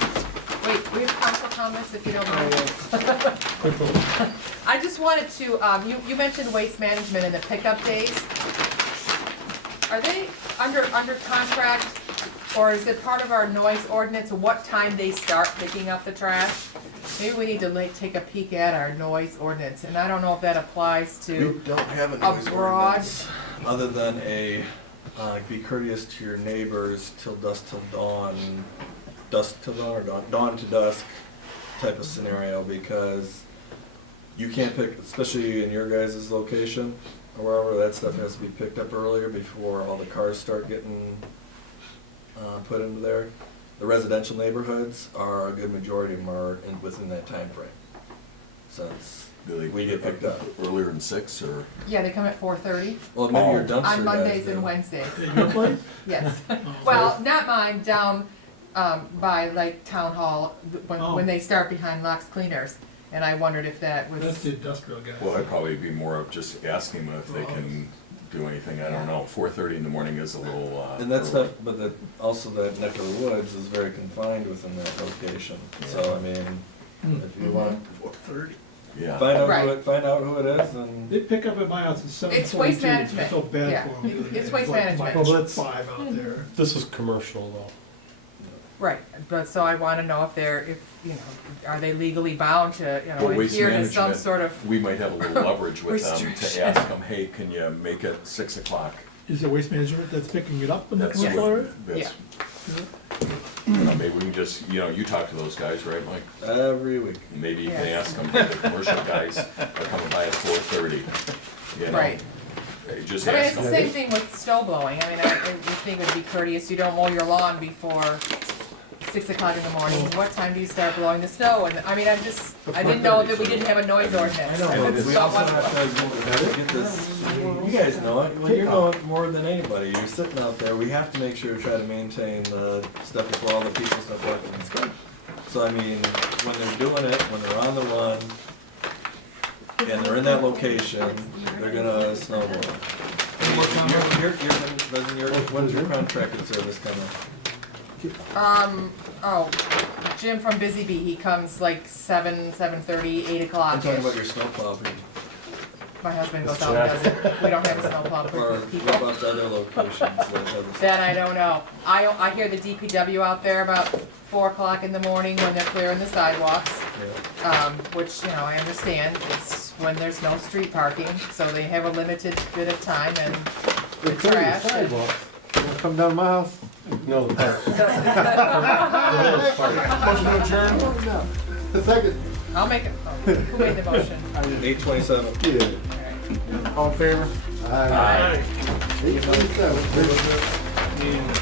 Wait, we have council comments if you don't mind. I just wanted to, you mentioned waste management and the pickup days. Are they under contract, or is it part of our noise ordinance, what time they start picking up the trash? Maybe we need to take a peek at our noise ordinance, and I don't know if that applies We to, don't have a noise Abroad. ordinance, other than be courteous to your neighbors till dusk till dawn, dusk till dawn, or dawn to dusk type of scenario, because you can't pick, especially in your guys' location, or wherever, that stuff has to be picked up earlier before all the cars start getting put into there. The residential neighborhoods are, a good majority of them are within that time frame, since we get picked up. Earlier than 6 or? yeah, they come at 4:30 Well, maybe your dumpster guys on Mondays do. and Wednesdays. Your place? Yes. Well, not mine, down by like town hall, when they start behind Locks Cleaners. And I wondered if that That's was, the industrial guy. Well, I'd probably be more of just asking them if they can do anything, I don't know. 4:30 in the morning is a little, And that early. stuff, but also that neck of the woods is very confined within that location. So, I mean, if you want, 4:30. Yeah. find out Right. find out who it is, and They pick up at my house at 7:42. It's waste management. I felt bad Yeah. for them. It's waste like management. minus Well, that's- 5 out there. This is commercial though. right, but so I wanna know if, are they legally bound to, But waste adhere to some management, sort of, we might have a little leverage with them to restriction. ask them, hey, can you make it 6 o'clock? Is it waste management that's picking it up in the That's commercial what- area? that's- Maybe we can just, you talk to those guys, right, Mike? every week. Maybe you can Yes. ask them, the commercial guys are coming by at 4:30, right. Just I mean, ask it's the them. same thing with snow blowing. I mean, I would think it would be courteous, you don't mow your lawn before 6 o'clock in the morning. What time do you start blowing the snow? And, I mean, I didn't know that we didn't have a noise ordinance. I And just we thought also one- have to get this, you guys know it, when you're going more than anybody, you're sitting out there, we have to make sure to try to maintain the stuff before all the people start working and stuff. So I mean, when they're doing it, when they're on the run, and they're in that location, they're gonna snowball. When's your contracted service coming? Jim from Busy Bee, he comes like 7:30, 8 o'clock. I'm talking about your snowplow people. My husband goes out and does it. We don't have a snowplow Or for what people. about the other locations that have That I don't know. I hear the DPW out there about 4 o'clock in the morning when they're clearing the sidewalks, which, I understand. It's when there's no street parking, so they have a limited bit of time and the They clear the trash. sidewalk. You wanna come down to my house? No, the parks. Motion to adjourn. Second. I'll make it. Oh, who made the motion? 8:27. Yeah. All in favor? Aye. Aye. 8:27. Meeting is,